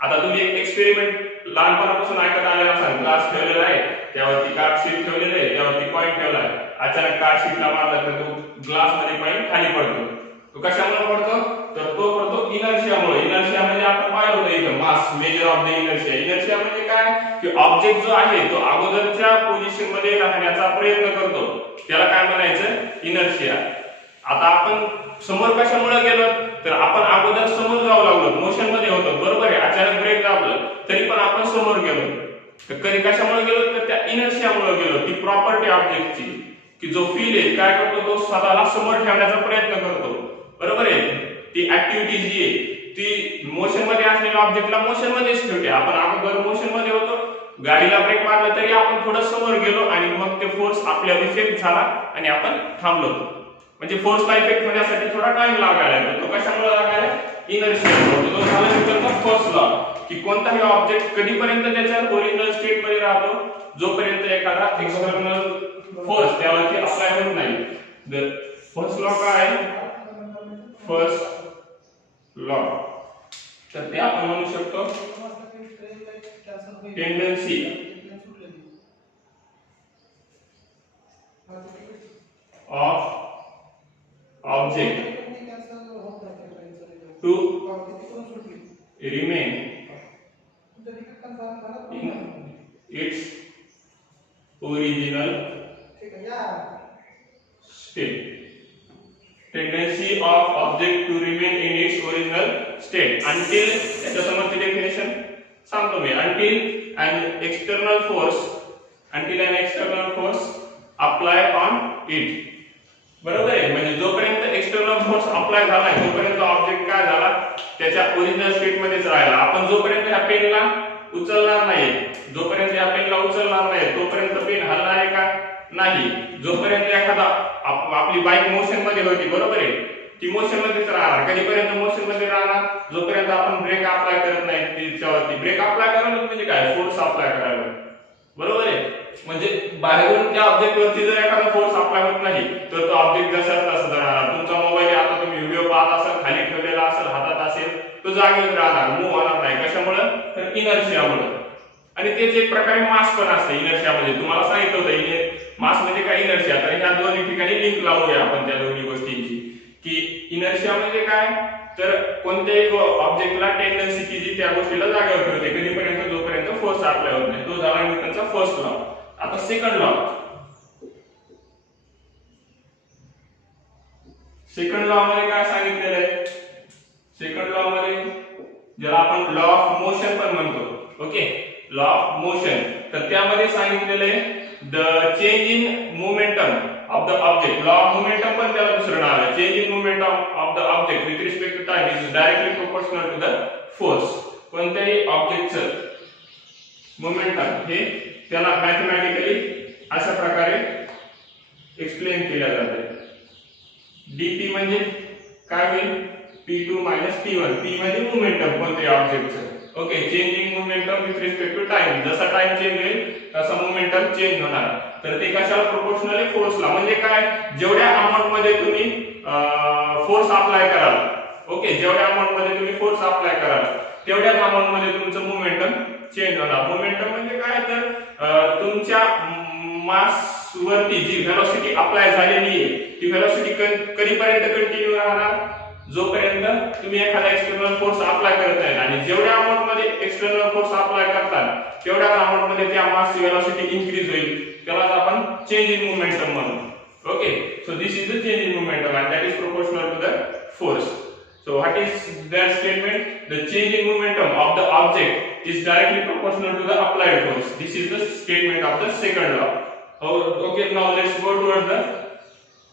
आता तुम्ही एक एक्सपेरिमेंट लहानपणापासून ऐकत आलेला असाल. ग्लास ठेवलेला आहे, त्यावरती कार्ड शीट ठेवलेलं आहे, त्यावरती कॉइन ठेवला आहे. अचानक कार्ड शीटला मारला तर तो ग्लास मध्ये कॉइन खाली पडतो. तो कशामुळे पडतो? तर तो पडतो इनर्शियामुळे. इनर्शिया म्हणजे आपण पाहिलं होतं इथं, mass measure of the inertia. Inertia म्हणजे काय? की ऑब्जेक्ट जो आहे तो अगोदरच्या पोझिशन मध्ये राहण्याचा प्रयत्न करतो, त्याला काय म्हणायचं? इनर्शिया. आता आपण समोर कशामुळे गेलो? तर आपण अगोदर समोर जाऊ लागलो, मोशन मध्ये होतो, बरोबर आहे. अचानक ब्रेक दाबलं तरी पण आपण समोर गेलो. तर कधी कशामुळे गेलो? तर त्या इनर्शियामुळे गेलो. ती प्रॉपर्टी ऑब्जेक्टची, की जो फील आहे काय करतो? तो स्वतःला समोर ठेवण्याचा प्रयत्न करतो, बरोबर आहे. ती ऍक्टिव्हिटी जी आहे ती मोशन मध्ये असलेल्या ऑब्जेक्टला मोशन मध्येच ठेवते. आपण अगोदर मोशन मध्ये होतो, गाडीला ब्रेक मारला तरी आपण थोडं समोर गेलो आणि मग ते फोर्स आपल्यावर इफेक्ट झाला आणि आपण थांबलो. म्हणजे फोर्सला इफेक्ट होण्यासाठी थोडा टाइम लागायला. तो कशामुळे लागायला? इनर्शियामुळे. तो झाला न्यूटनचा फर्स्ट लॉ, की कोणताही ऑब्जेक्ट कधीपर्यंत त्याच्या ओरिजिनल स्टेट मध्ये राहतो? जोपर्यंत एखादा एक्सटर्नल फोर्स त्यावरती अप्लाय होत नाही. फर्स्ट लॉ काय आहे? फर्स्ट लॉ, तर ते आपण म्हणू शकतो tendency of object to remain in its original state. Tendency of object to remain in its original state until, याच्यासमोरची डेफिनेशन सांगतो मी, until an external force apply on it. बरोबर आहे. म्हणजे जोपर्यंत एक्सटर्नल फोर्स अप्लाय झाला तोपर्यंत ऑब्जेक्ट काय झाला? त्याच्या ओरिजिनल स्टेट मध्येच राहिला. आपण जोपर्यंत ह्या पेनला उचलणार नाही, जोपर्यंत या पेनला उचलणार नाही तोपर्यंत पेन हलणार आहे का? नाही. जोपर्यंत एखादा आपली बाईक मोशन मध्ये होती, बरोबर आहे, ती मोशन मध्येच राहणार. कधीपर्यंत मोशन मध्ये राहणार? जोपर्यंत आपण ब्रेक अप्लाय करत नाही त्याच्यावरती. ब्रेक अप्लाय करणं म्हणजे काय? फोर्स अप्लाय करायला, बरोबर आहे. म्हणजे बाहेरून त्या ऑब्जेक्ट वरती जर एखादा फोर्स अप्लाय होत नाही तर तो ऑब्जेक्ट जसाच तसाच राहणार. तुमचा मोबाईल आता तुम्ही व्हिडिओ पाहत असाल, खाली ठेवलेला असेल, हातात असेल, तो जागेवर राहणार, मूव्ह होणार नाही. कशामुळे? तर इनर्शियामुळे. आणि तेच एक प्रकारे मास पण असते इनर्शिया मध्ये. तुम्हाला सांगितलं होतं मास म्हणजे काय? इनर्शिया. तर ह्या दोन्ही ठिकाणी लिंक लावूया आपण त्या दोन्ही गोष्टींची, की इनर्शिया म्हणजे काय? तर कोणत्याही ऑब्जेक्टला टेंडन्सी की जी त्या गोष्टीला जागेवर ठेवते कधीपर्यंत? जोपर्यंत फोर्स अप्लाय होत नाही. तो झाला न्यूटनचा फर्स्ट लॉ. आता सेकंड लॉ. सेकंड लॉ मध्ये काय सांगितलेलं आहे? सेकंड लॉ मध्ये ज्याला आपण लॉ ऑफ मोशन पण म्हणतो, ओके, लॉ ऑफ मोशन, तर त्यामध्ये सांगितलेलं आहे the change in momentum of the object. Law of momentum पण त्याला दुसरं नाव आहे. Change in momentum of the object with respect to time is directly proportional to the force. कोणत्याही ऑब्जेक्टचं मोमेंटम हे त्याला मॅथमॅटिकली अशा प्रकारे एक्सप्लेन केल्या जाते. dt म्हणजे काय होईल? p2 t1. p म्हणजे मोमेंटम कोणत्याही ऑब्जेक्टचं, okay. Changing momentum with respect to time. जसा टाइम चेंज होईल तसा मोमेंटम चेंज होणार. तर ते कशाला? प्रोपोर्शनली फोर्सला. म्हणजे काय? जेवढ्या अमाउंट मध्ये तुम्ही फोर्स अप्लाय कराल, ओके, जेवढ्या अमाउंट मध्ये तुम्ही फोर्स अप्लाय कराल तेवढ्याच अमाउंट मध्ये तुमचं मोमेंटम चेंज होणार. मोमेंटम म्हणजे काय? तर तुमच्या मास वरती जी व्हेलॉसिटी अप्लाय झालेली आहे ती व्हेलॉसिटी कधीपर्यंत कंटिन्यू राहणार? जोपर्यंत तुम्ही एखादा एक्सटर्नल फोर्स अप्लाय करत नाही. आणि जेवढ्या अमाउंट मध्ये एक्सटर्नल फोर्स अप्लाय करतात तेवढ्या अमाउंट मध्ये त्या मासची व्हेलॉसिटी इन्क्रीज होईल. त्यालाच आपण चेंज इन मोमेंटम म्हणू, okay. So this is the change in momentum and that is proportional to the force. So what is that statement? The change in momentum of the object is directly proportional to the applied force. This is the statement of the second law. Okay, now let's go towards the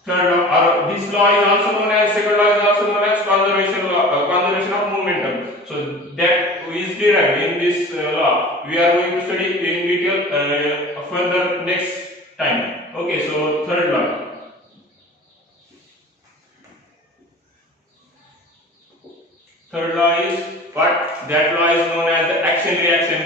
Third law, or this law is also known as, second law is also known as conservation law, conservation of momentum. So that is derived in this law. We are going to study in detail further next time. Okay, so third law. Third law is what? That law is known as the action reaction.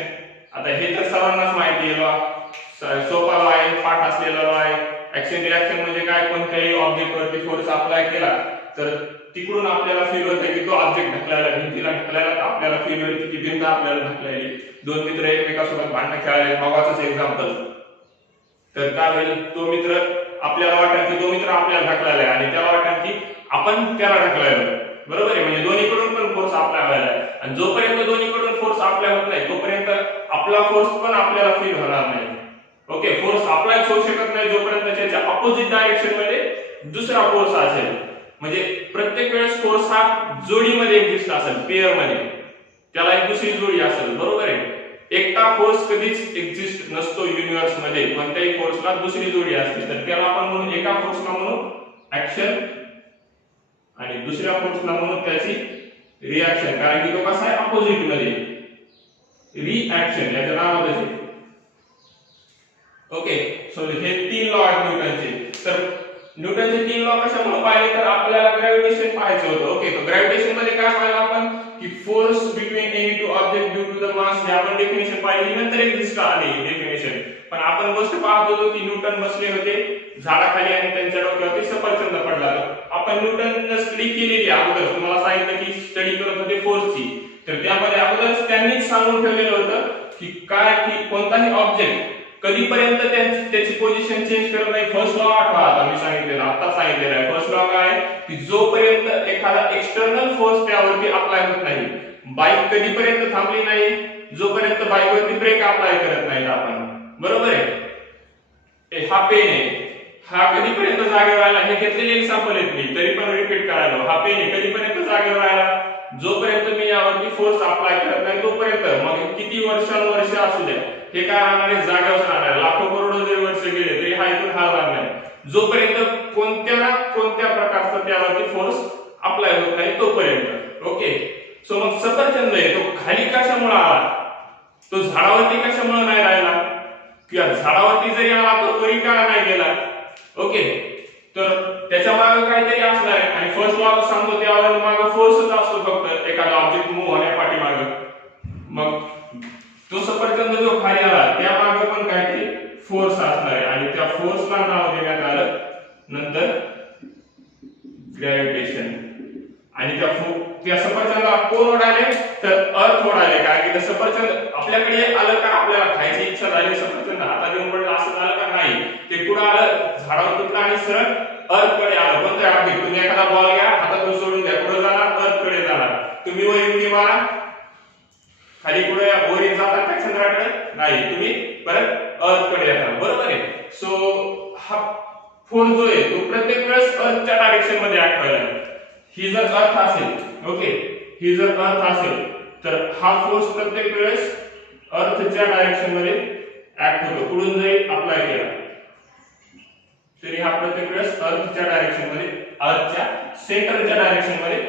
आता हे तर सर्वांनाच माहिती आहे, law सोपा law आहे, पाठ असलेला लॉ आहे. ऍक्शन रिएक्शन म्हणजे काय? कोणत्याही ऑब्जेक्ट वरती फोर्स अप्लाय केला तर तिकडून आपल्याला फील होतं की तो ऑब्जेक्ट ढकलायला, भिंतीला ढकलायला, तर आपल्याला फील होईल की भिंत आपल्याला ढकलायली. दोन मित्र एकमेकांसोबत भांडण खेळायले, मगाचंच एक्झाम्पल. तर काय होईल? तो मित्र, आपल्याला वाटेल की तो मित्र आपल्याला ढकलायला आणि त्याला वाटेल की आपण त्याला ढकलायला. बरोबर आहे? म्हणजे दोन्हीकडून पण फोर्स अप्लाय व्हायला आहे. आणि जोपर्यंत दोन्हीकडून फोर्स अप्लाय होत नाही तोपर्यंत आपला फोर्स पण आपल्याला फील होणार नाही. ओके, फोर्स अप्लाय होऊ शकत नाही जोपर्यंत त्याच्या ऑपोजिट डायरेक्शन मध्ये दुसरा फोर्स असेल. म्हणजे प्रत्येक वेळेस फोर्स हा जोडीमध्ये एक्झिस्ट असेल, पेअर मध्ये. त्याला एक दुसरी जोडी असेल. बरोबर आहे? एकटा फोर्स कधीच एक्झिस्ट नसतो युनिव्हर्स मध्ये. कोणत्याही फोर्सला दुसरी जोडी असते. तर त्याला आपण म्हणून एका फोर्सला म्हणून ऍक्शन आणि दुसऱ्या फोर्सला म्हणून त्याची रिएक्शन. कारण की तो कसा आहे? ऑपोजिट मध्ये. रिएक्शन याचं नाव आहे. ओके, सो हे तीन लॉ आहेत न्यूटनचे. तर न्यूटनचे तीन लॉ कशामुळे पाहिले? तर आपल्याला ग्रॅव्हिटेशन पाहायचं होतं. ओके, तर ग्रॅव्हिटेशन मध्ये काय पाहिलं आपण? की force between any two object due to the mass. हे आपण डेफिनेशन पाहिली, नंतर एक्झिस्ट आली डेफिनेशन. पण आपण गोष्ट पाहत होतो की न्यूटन बसले होते झाडाखाली आणि त्यांच्या डोक्यावरती सफरचंद पडला. आपण न्यूटन स्टडी केलेली अगोदर, तुम्हाला सांगितलं की स्टडी करत होते फोर्सची. तर त्यामध्ये अगोदर त्यांनीच सांगून ठेवलेलं होतं की काय, की कोणताही ऑब्जेक्ट कधीपर्यंत त्याची पोझिशन चेंज करत नाही. फर्स्ट लॉ आठवा, आता मी सांगितलेलं, आता सांगितलेलं आहे. फर्स्ट लॉ काय आहे? की जोपर्यंत एखादा एक्सटर्नल फोर्स त्यावरती अप्लाय होत नाही. बाईक कधीपर्यंत थांबली नाही? जोपर्यंत बाईकवरती ब्रेक अप्लाय करत नाही आपण. बरोबर आहे? हा पेन आहे, हा कधीपर्यंत जागेवर राहिला? हे घेतलेले एक्झाम्पल आहेत मी, तरी पण रिपीट करायला. हा पेन आहे, कधीपर्यंत जागेवर राहिला? जोपर्यंत मी यावरती फोर्स अप्लाय करत नाही तोपर्यंत. मग किती वर्षानुवर्ष असू द्या, हे काय राहणार आहे? जागेवर राहणार. लाखो करोडो जरी वर्ष गेले तरी हा इथून हलणार नाही, जोपर्यंत कोणत्या ना कोणत्या प्रकारचा त्यावरती फोर्स अप्लाय होत नाही तोपर्यंत. ओके, सो मग सफरचंद आहे, तो खाली कशामुळे आला? तो झाडावरती कशामुळे नाही राहिला? किंवा झाडावरती जरी आला तो वरी का नाही गेला? ओके, तर त्याच्या मागे काहीतरी असणार आहे. आणि फर्स्ट लॉ सांगतो त्यावर मागे फोर्सच असतो फक्त, एखादा ऑब्जेक्ट मूव्ह होण्यापाठी मागे. मग तो सफरचंद जो खाली आला त्या मागे पण काहीतरी फोर्स असणार आहे. आणि त्या फोर्सला नाव देण्यात आलं नंतर ग्रॅव्हिटेशन. आणि त्या सफरचंदाला कोण ओढाले? तर अर्थ ओढाले. कारण की ते सफरचंद आपल्याकडे आलं का? आपल्याला खायची इच्छा झाली, सफरचंद हातात येऊन पडलं, असं झालं का? नाही, ते कुठं आलं? झाडावर तुटलं आणि सरळ अर्थकडे आलं. कोणत्या ऑब्जेक्ट? तुम्ही एखादा बॉल घ्या, हातातून सोडून द्या, कुठं जाणार? अर्थकडे जाणार. तुम्ही वर उडी मारा, खाली कुठे वरील जातात का? चंद्राकडे? नाही, तुम्ही परत अर्थकडे येतात. बरोबर आहे? सो हा फोर्स जो आहे तो प्रत्येक वेळेस अर्थच्या डायरेक्शन मध्ये ऍक्ट व्हायला. ही जर अर्थ असेल, ओके, ही जर अर्थ असेल तर हा फोर्स प्रत्येक वेळेस अर्थच्या डायरेक्शन मध्ये ऍक्ट होतो. कुठून जरी अप्लाय केला तरी हा प्रत्येक वेळेस अर्थच्या डायरेक्शन मध्ये, अर्थच्या सेंटरच्या डायरेक्शन मध्ये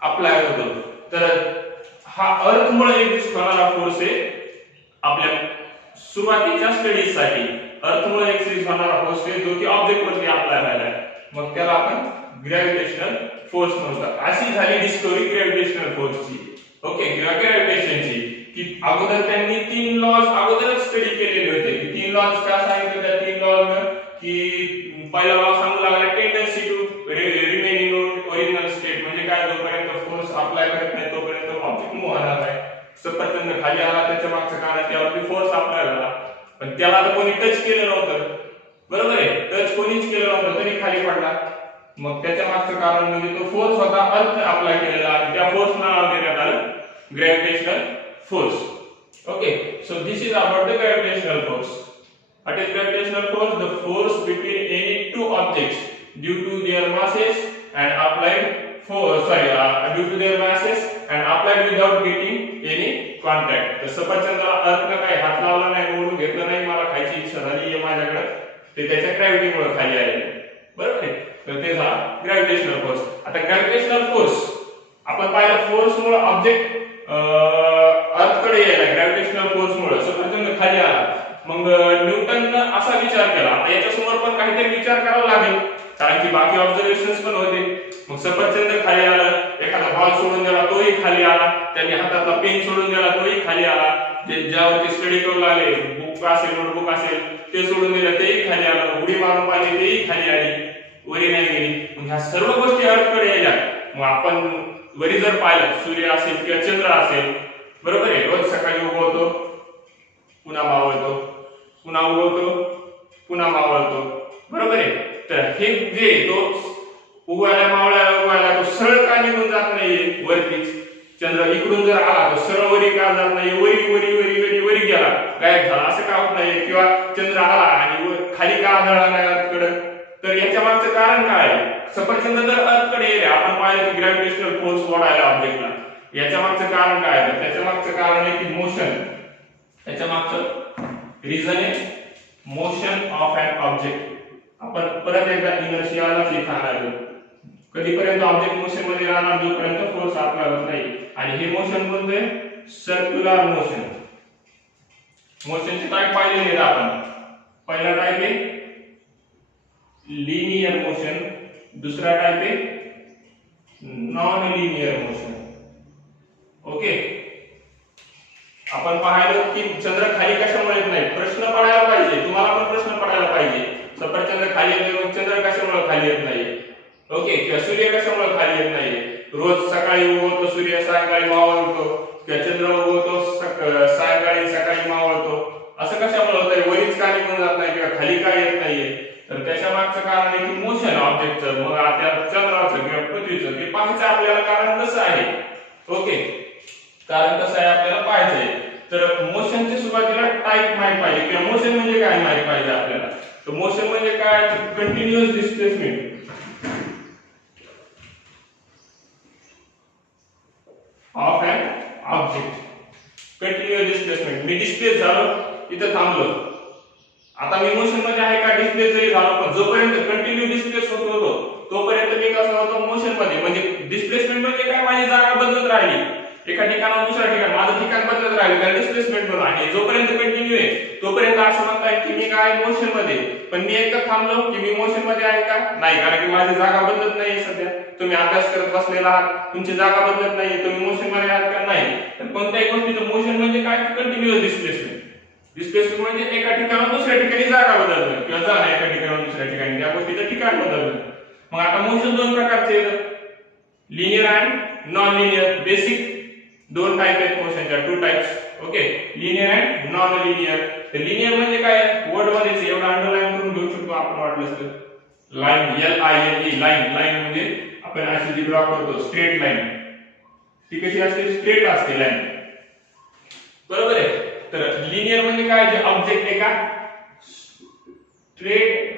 अप्लाय होतो. तर हा अर्थमुळे एक्झिस्ट होणारा फोर्स आहे आपल्या सुरुवातीच्या स्टडीज साठी. अर्थमुळे एक्झिस्ट होणारा फोर्स आहे जो की ऑब्जेक्ट वरती अप्लाय व्हायला आहे. मग त्याला आपण ग्रॅव्हिटेशनल फोर्स म्हणतात. अशी झाली डिस्कवरी ग्रॅव्हिटेशनल फोर्सची. ओके, किंवा ग्रॅव्हिटेशनची. की अगोदर त्यांनी तीन लॉज अगोदरच स्टडी केलेले होते. की तीन लॉज काय सांगितले त्या तीन लॉज? की पहिला लॉ सांगू लागला tendency to remain in original state. म्हणजे काय? जोपर्यंत फोर्स अप्लाय करत नाही तोपर्यंत ऑब्जेक्ट मूव्ह होणार नाही. सफरचंद खाली आला त्याच्या मागचं कारण त्यावरती फोर्स अप्लाय झाला, पण त्याला तर कोणी टच केलं नव्हतं. बरोबर आहे? टच कोणीच केलं नव्हतं तरी खाली पडला. मग त्याच्या मागचं कारण म्हणजे तो फोर्स होता अर्थ अप्लाय केलेला आणि त्या फोर्सला नाव देण्यात आलं gravitational force. Okay, so this is about the gravitational force. What is gravitational force? The force between any two objects due to their masses and applied due to their masses and applied without getting any contact. तर सफरचंदाला अर्थ काय? हात लावला नाही, मोडून घेतलं नाही, मला खायची इच्छा झाली आहे माझ्याकडे, ते त्याच्या ग्रॅव्हिटीमुळे खाली आले. बरोबर आहे? तर ते झाला ग्रॅव्हिटेशनल फोर्स. आता ग्रॅव्हिटेशनल फोर्स आपण पाहिलं, फोर्समुळे ऑब्जेक्ट अर्थकडे यायला, ग्रॅव्हिटेशनल फोर्समुळे सफरचंद खाली आला. मग न्यूटननं असा विचार केला, आता याच्यासमोर पण काहीतरी विचार करावा लागेल, कारण की बाकी ऑब्झर्वेशन्स पण होते. मग सफरचंद खाली आलं, एखादा बॉल सोडून दिला तोही खाली आला, त्यांनी हातातला पेन सोडून दिला तोही खाली आला, जे ज्यावरती स्टडी करू लागले, बुक असेल नोटबुक असेल ते सोडून दिलं तेही खाली आलं, उडी मारून पाहिली तेही खाली आली, वरी नाही गेली. मग ह्या सर्व गोष्टी अर्थकडे यायला. मग आपण वरी जर पाहिलं, सूर्य असेल किंवा चंद्र असेल, बरोबर आहे, रोज सकाळी उगवतो पुन्हा मावळतो, पुन्हा उगवतो पुन्हा मावळतो, बरोबर आहे. तर हे जे तो उगवायला मावळायला तो सरळ का निघून जात नाहीये वरतीच? चंद्र इकडून जर आला तो सरळ वरी का जात नाही? वरी वरी वरी वरी वरी गेला, गायब झाला, असं का होत नाही? किंवा चंद्र आला आणि खाली का आढळला नाही अर्थकडं? तर याच्या मागचं कारण काय आहे? सफरचंद जर अर्थकडे येईल, आपण पाहिलं की ग्रॅव्हिटेशनल फोर्स वाढायला ऑब्जेक्टला, याच्या मागचं कारण काय आहे? त्याच्या मागचं कारण आहे की मोशन. त्याच्या मागचं रिझन आहे मोशन ऑफ एन ऑब्जेक्ट. आपण परत एकदा इनर्शियालाच लिहिणार आहोत. कधीपर्यंत ऑब्जेक्ट मोशन मध्ये राहणार? जोपर्यंत फोर्स अप्लाय होत नाही. आणि हे मोशन कोणते? Circular motion. मोशनचे टाइप पाहिले आहेत आपण. पहिला टाइप आहे लिनियर मोशन, दुसरा टाइप आहे नॉन लिनियर मोशन. ओके, आपण पाहिलं की चंद्र खाली कशामुळे येत नाही? प्रश्न पडायला पाहिजे, तुम्हाला पण प्रश्न पडायला पाहिजे. सफरचंद खाली येत नाही, चंद्र कशामुळे खाली येत नाही? ओके, किंवा सूर्य कशामुळे खाली येत नाही? रोज सकाळी उगवतो सूर्य, सायंकाळी मावळतो, किंवा चंद्र उगवतो सायंकाळी सकाळी मावळतो, असं कशामुळे होतंय? वरीच का निघून जात नाही किंवा खाली का येत नाहीये? तर त्याच्या मागचं कारण आहे की मोशन ऑब्जेक्टचं. मग आता चंद्राचं किंवा पृथ्वीचं ते पाहायचं आपल्याला कारण कसं आहे. ओके, कारण कसं आहे आपल्याला पाहायचंय. तर मोशनचे सुरुवातीला टाइप माहित पाहिजे, किंवा मोशन म्हणजे काय माहित पाहिजे आपल्याला. तर मोशन म्हणजे काय? Continuous displacement of an object. Continuous displacement, me displace झालो, इथं थांबलो, आता मी मोशन मध्ये आहे का? डिस्प्लेस जरी झालो, पण जोपर्यंत कंटिन्यू डिस्प्लेस होत होतो तोपर्यंत मी कसं होतो? मोशन मध्ये. म्हणजे डिस्प्लेसमेंट म्हणजे काय? माझी जागा बदलत राहिली, एका ठिकाणाहून दुसऱ्या ठिकाणी माझं ठिकाण बदलत राहिलं, त्याला डिस्प्लेसमेंट म्हणून. आणि जोपर्यंत कंटिन्यू आहे तोपर्यंत असं म्हणताय की मी काय? मोशन मध्ये. पण मी एकदा थांबलो की मी मोशन मध्ये आहे का? नाही, कारण की माझी जागा बदलत नाहीये सध्या. तुम्ही अभ्यास करत बसलेला आहात, तुमची जागा बदलत नाहीये, तुम्ही मोशन मध्ये आहात का? नाही. तर कोणत्याही गोष्टीचं मोशन म्हणजे काय? Continuous displacement. डिस्प्लेसमेंट म्हणजे एका ठिकाणाहून दुसऱ्या ठिकाणी जागा बदलणं, किंवा जाणं एका ठिकाणाहून दुसऱ्या ठिकाणी, त्या गोष्टीचं ठिकाण बदलणं. मग आता मोशन दोन प्रकारचे आहेत, linear and non linear. Basic दोन टाइप आहेत मोशनच्या, two types. Okay, linear and non linear. तर लिनियर म्हणजे काय? वर्ड मध्येच एवढा अंडरलाईन करून घेऊ शकतो आपण वाटलं तर. Line, LINE, line. लाईन म्हणजे आपण अशी जी ड्रॉ करतो स्ट्रेट लाईन, ती कशी असते? स्ट्रेट असते लाईन, बरोबर आहे. तर लिनियर म्हणजे काय? जे ऑब्जेक्ट एका स्ट्रेट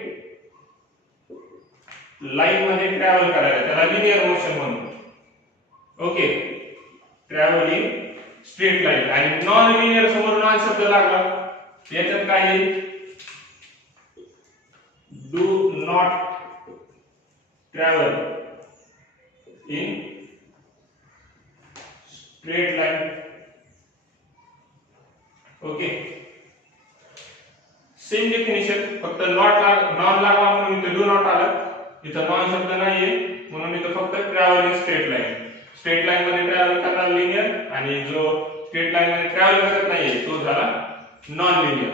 लाईन मध्ये ट्रॅव्हल करायला, त्याला लिनियर मोशन म्हणतो. Okay, travelling straight line. आणि नॉन लिनियर, समोर नॉन शब्द लागला, याच्यात काय येईल? Do not travel in straight line. Okay, same definition, फक्त नॉट नॉन लागला म्हणून इथे डू नॉट आलं, इथं नॉन शब्द नाहीये म्हणून इथं फक्त travelling straight line. Straight line मध्ये ट्रॅव्हल करणार लिनियर, आणि जो स्ट्रेट लाईन मध्ये ट्रॅव्हल करत नाहीये तो झाला नॉन लिनियर.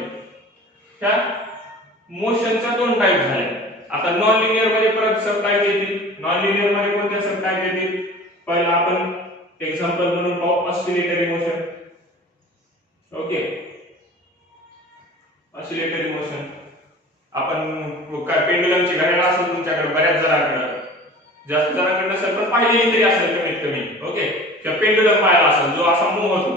त्या मोशनच्या दोन टाइप झाले. आता नॉन लिनियर मध्ये परत सब टाइप येतील. नॉन लिनियर मध्ये कोणत्या सब टाइप येतील? पहिला आपण एक्झाम्पल म्हणून पाहू, oscillatory motion. Okay, oscillatory motion. आपण काय पेंडुलमची घड्याळ असेल तुमच्याकडे, बऱ्याच जणांकडे, जास्त जणांकडे नसेल पण पाहिलेली तरी असेल कमीत कमी. ओके, किंवा पेंडुलम पाहिला असेल जो असा मूव्ह होतो,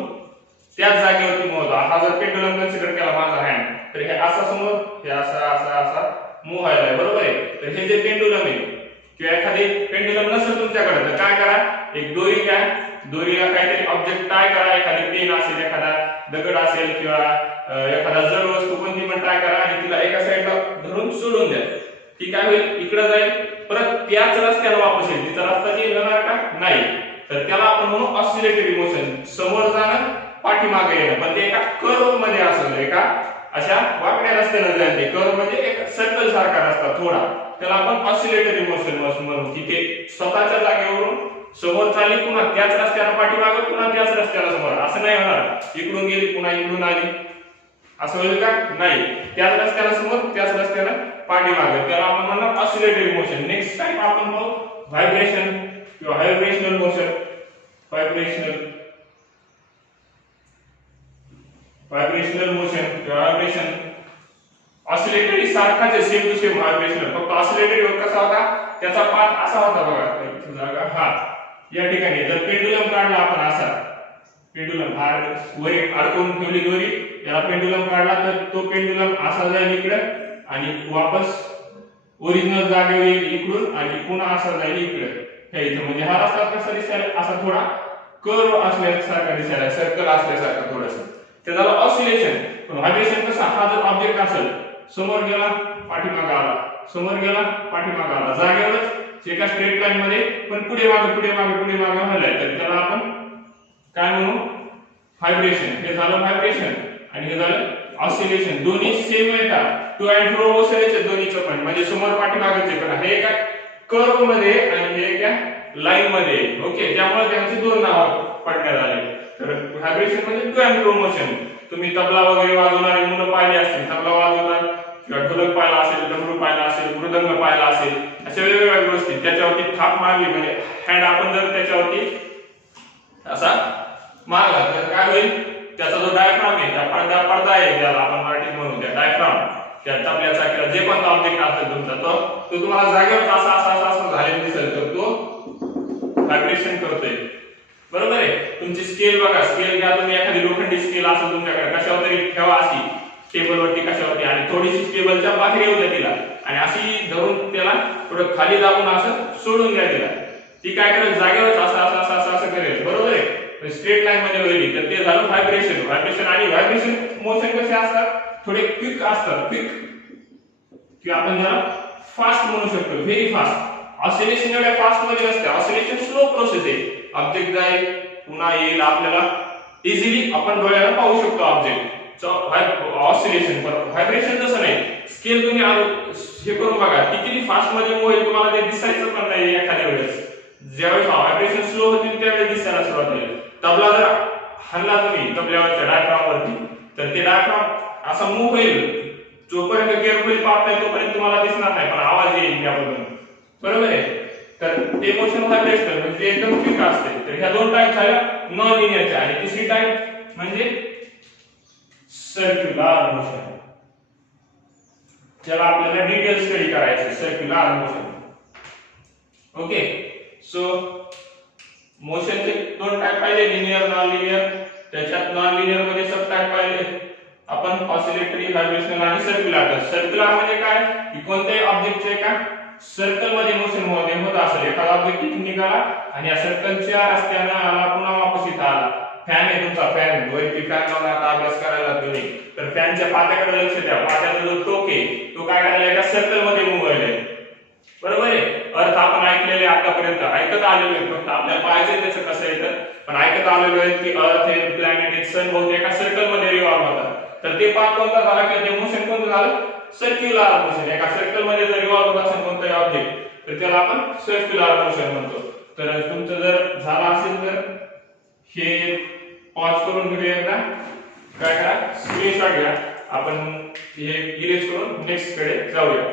त्याच जागेवरती मूव्ह होतो. हा जर पेंडुलम कन्सिडर केला माझा हँड, तर हे असा समोर, हे असा असा असा मूव्ह व्हायला आहे, बरोबर आहे. तर हे जे पेंडुलम आहे, किंवा एखादी पेंडुलम नसेल तुमच्याकडे तर काय करा? एक दोरी घ्या, दोरीला काहीतरी ऑब्जेक्ट टाय करा, एखादी पेन असेल, एखादा दगड असेल, किंवा एखादा जड वस्तू कोणती पण टाय करा, आणि तिला एका साईडला धरून सोडून द्या. ती काय होईल? इकडे जाईल, परत त्याच रस्त्याला वापस येईल, तिचा रस्ता चेंज होणार का नाही, तर त्याला आपण म्हणू ऑसिलेटरी मोशन, समोर जाणं पाठीमागे येणं, पण ते एका कर्व मध्ये असेल, एका अशा वाकड्या रस्त्याने जाईल, ते कर्व म्हणजे एक सर्कल सारखा रस्ता थोडा, त्याला आपण ऑसिलेटरी मोशन म्हणू, की ते स्वतःच्या जागेवरून समोर चालली, पुन्हा त्याच रस्त्याने पाठीमागे, पुन्हा त्याच रस्त्याला समोर, असं नाही होणार, इकडून गेली पुन्हा इकडून आली, असं होईल का नाही, त्याच रस्त्याला समोर त्याच रस्त्याला पाठीमागे, त्याला आपण म्हणणार ऑसिलेटरी मोशन. नेक्स्ट टाइप आपण पाहू व्हायब्रेशन किंवा व्हायब्रेशनल मोशन. व्हायब्रेशनल मोशन किंवा व्हायब्रेशन ऑसिलेटरी सारखाच आहे, सेम टू सेम व्हायब्रेशनल, फक्त ऑसिलेटरी कसा होता, त्याचा पाथ असा होता बघा, जागा हा या ठिकाणी, जर पेंडुलम काढला आपण असा, पेंडुलम वर अडकवून ठेवली दोरी, याला पेंडुलम काढला तर तो पेंडुलम असा जाईल इकडे आणि वापस ओरिजिनल जागेवर येईल इकडून आणि पुन्हा असा जाईल इकडे, हे इथं, म्हणजे हा रस्ता कसा दिसायला, असा थोडा कर्व असल्यासारखा दिसायला, सर्कल असल्यासारखा थोडंसं, ते झालं ऑसिलेशन. पण व्हायब्रेशन कसा, हा जर ऑब्जेक्ट असेल, समोर गेला पाठीमागे आला, समोर गेला पाठीमागे आला, जागेवरच एका स्ट्रेट लाईन मध्ये, पण पुढे मागे व्हायलाय, तर त्याला आपण काय म्हणू, व्हायब्रेशन. हे झालं व्हायब्रेशन आणि हे झालं ऑसिलेशन. दोन्ही सेम येतात, टू अँड फ्रो मोशन दोन्हीचं पण, म्हणजे समोर पाठीमागेचे, पण हे एका कर्व मध्ये आणि हे एका लाईन मध्ये, ओके, त्यामुळे त्यांचे दोन नाव पडण्यात आले. तर व्हायब्रेशन म्हणजे टू अँड फ्रो मोशन. तुम्ही तबला वगैरे वाजवणारे मुलं पाहिले असतील, तबला वाजवणार किंवा ढोलक पाहिला असेल, डमरू पाहिला असेल, मृदंग पाहिला असेल, अशा वेगवेगळ्या गोष्टी त्याच्यावरती थाप मारली, म्हणजे हँड आपण जर त्याच्यावरती असा मारला तर काय होईल, त्याचा जो डायफ्राम आहे, त्या पडदा आहे ज्याला आपण मराठीत म्हणू, त्या डायफ्राम, त्या तबल्याचा किंवा जे कोणता ऑब्जेक्ट असेल तुमचा, तो तुम्हाला जागेवर असा झालेला दिसेल, तर तो व्हायब्रेशन करतोय, बरोबर आहे. तुमची स्केल बघा, स्केल घ्या तुम्ही, एखादी लोखंडी स्केल असेल तुमच्याकडे, कशावर तरी ठेवा अशी टेबलवरती कशावरती, आणि थोडीशी टेबलच्या बाहेर येऊ द्या तिला, आणि अशी धरून त्याला थोडं खाली दाबून असं सोडून द्या तिला, ती काय करेल, जागेवर असं करेल, बरोबर आहे, स्ट्रेट लाईन मध्ये होईल, तर ते झालं व्हायब्रेशन. आणि व्हायब्रेशन मोशन कसे असतात, थोडे क्विक असतात, क्विक, किंवा आपण त्याला फास्ट म्हणू शकतो, व्हेरी फास्ट. ऑसिलेशन एवढ्या फास्ट मध्ये नसते, ऑसिलेशन स्लो प्रोसेस आहे, ऑब्जेक्ट जाईल पुन्हा येईल, आपल्याला इझिली आपण डोळ्याला पाहू शकतो ऑब्जेक्ट. ऑसिलेशन. व्हायब्रेशन तसं नाही, स्केल तुम्ही हे करून बघा, किती फास्ट मध्ये मूव्ह होईल, तुम्हाला ते दिसायचं पण नाही एखाद्या वेळेस, ज्यावेळेस व्हायब्रेशन स्लो होतील त्यावेळेस दिसायला सुरुवात होईल. तबला जर हल्ला तुम्ही तबल्यावरच्या डायफ्राम वरती, तर ते डायफ्राम असा मूव्ह होईल, जोपर्यंत केअरफुली पाहत नाही तोपर्यंत तुम्हाला दिसणार नाही, पण आवाज येईल त्यामधून, बरोबर आहे. तर ते मोशन व्हायब्रेशनल म्हणजे एकदम क्विक असते. तर ह्या दोन टाइप झाल्या नॉन लिनियरच्या, आणि तिसरी टाइप म्हणजे सर्क्युलर मोशन, ज्याला आपल्याला डिटेल स्टडी करायचं, सर्क्युलर मोशन. ओके, सो मोशनचे दोन टाइप पाहिले, लिनियर नॉन लिनियर. त्याच्यात नॉन लिनियर मध्ये सब टाइप पाहिले आपण, ऑसिलेटरी, व्हायब्रेशनल आणि सर्क्युलर. सर्क्युलर म्हणजे काय, की कोणत्याही ऑब्जेक्टचे एका सर्कल मध्ये मोशन होत असेल, एखादा ऑब्जेक्ट इथून निघाला आणि या सर्कलच्या रस्त्याने आला, पुन्हा वापस इथं आला. फॅन आहे तुमचा, फॅन वरती फॅन लावून आता अभ्यास करायला तुम्ही, तर फॅनच्या पात्याकडे लक्ष द्या, पात्याचा जो टोक आहे तो काय करायला, एका सर्कल मध्ये मूव्ह व्हायला, बरोबर आहे. अर्थ आपण ऐकलेले आतापर्यंत ऐकत आलेलो आहे, फक्त आपल्याला पाहायचं त्याचं कसं येतं, पण ऐकत आलेलो आहे की अर्थ आहे, प्लॅनेट आहे, सन बहुतेक एका सर्कल मध्ये रिव्हॉल्व होतात. तर ते पाथ कोणता झाला किंवा ते मोशन कोणतं झालं, सर्क्युलर मोशन. एका सर्कल मध्ये जर रिव्हॉल्व होत असेल कोणताही ऑब्जेक्ट, तर त्याला आपण सर्क्युलर मोशन म्हणतो. तर तुमचं जर झालं असेल तर हे पॉज करून घेऊया, एकदा काय करा, स्क्रीनशॉट घ्या, आपण हे इरेज करून नेक्स्ट कडे जाऊया.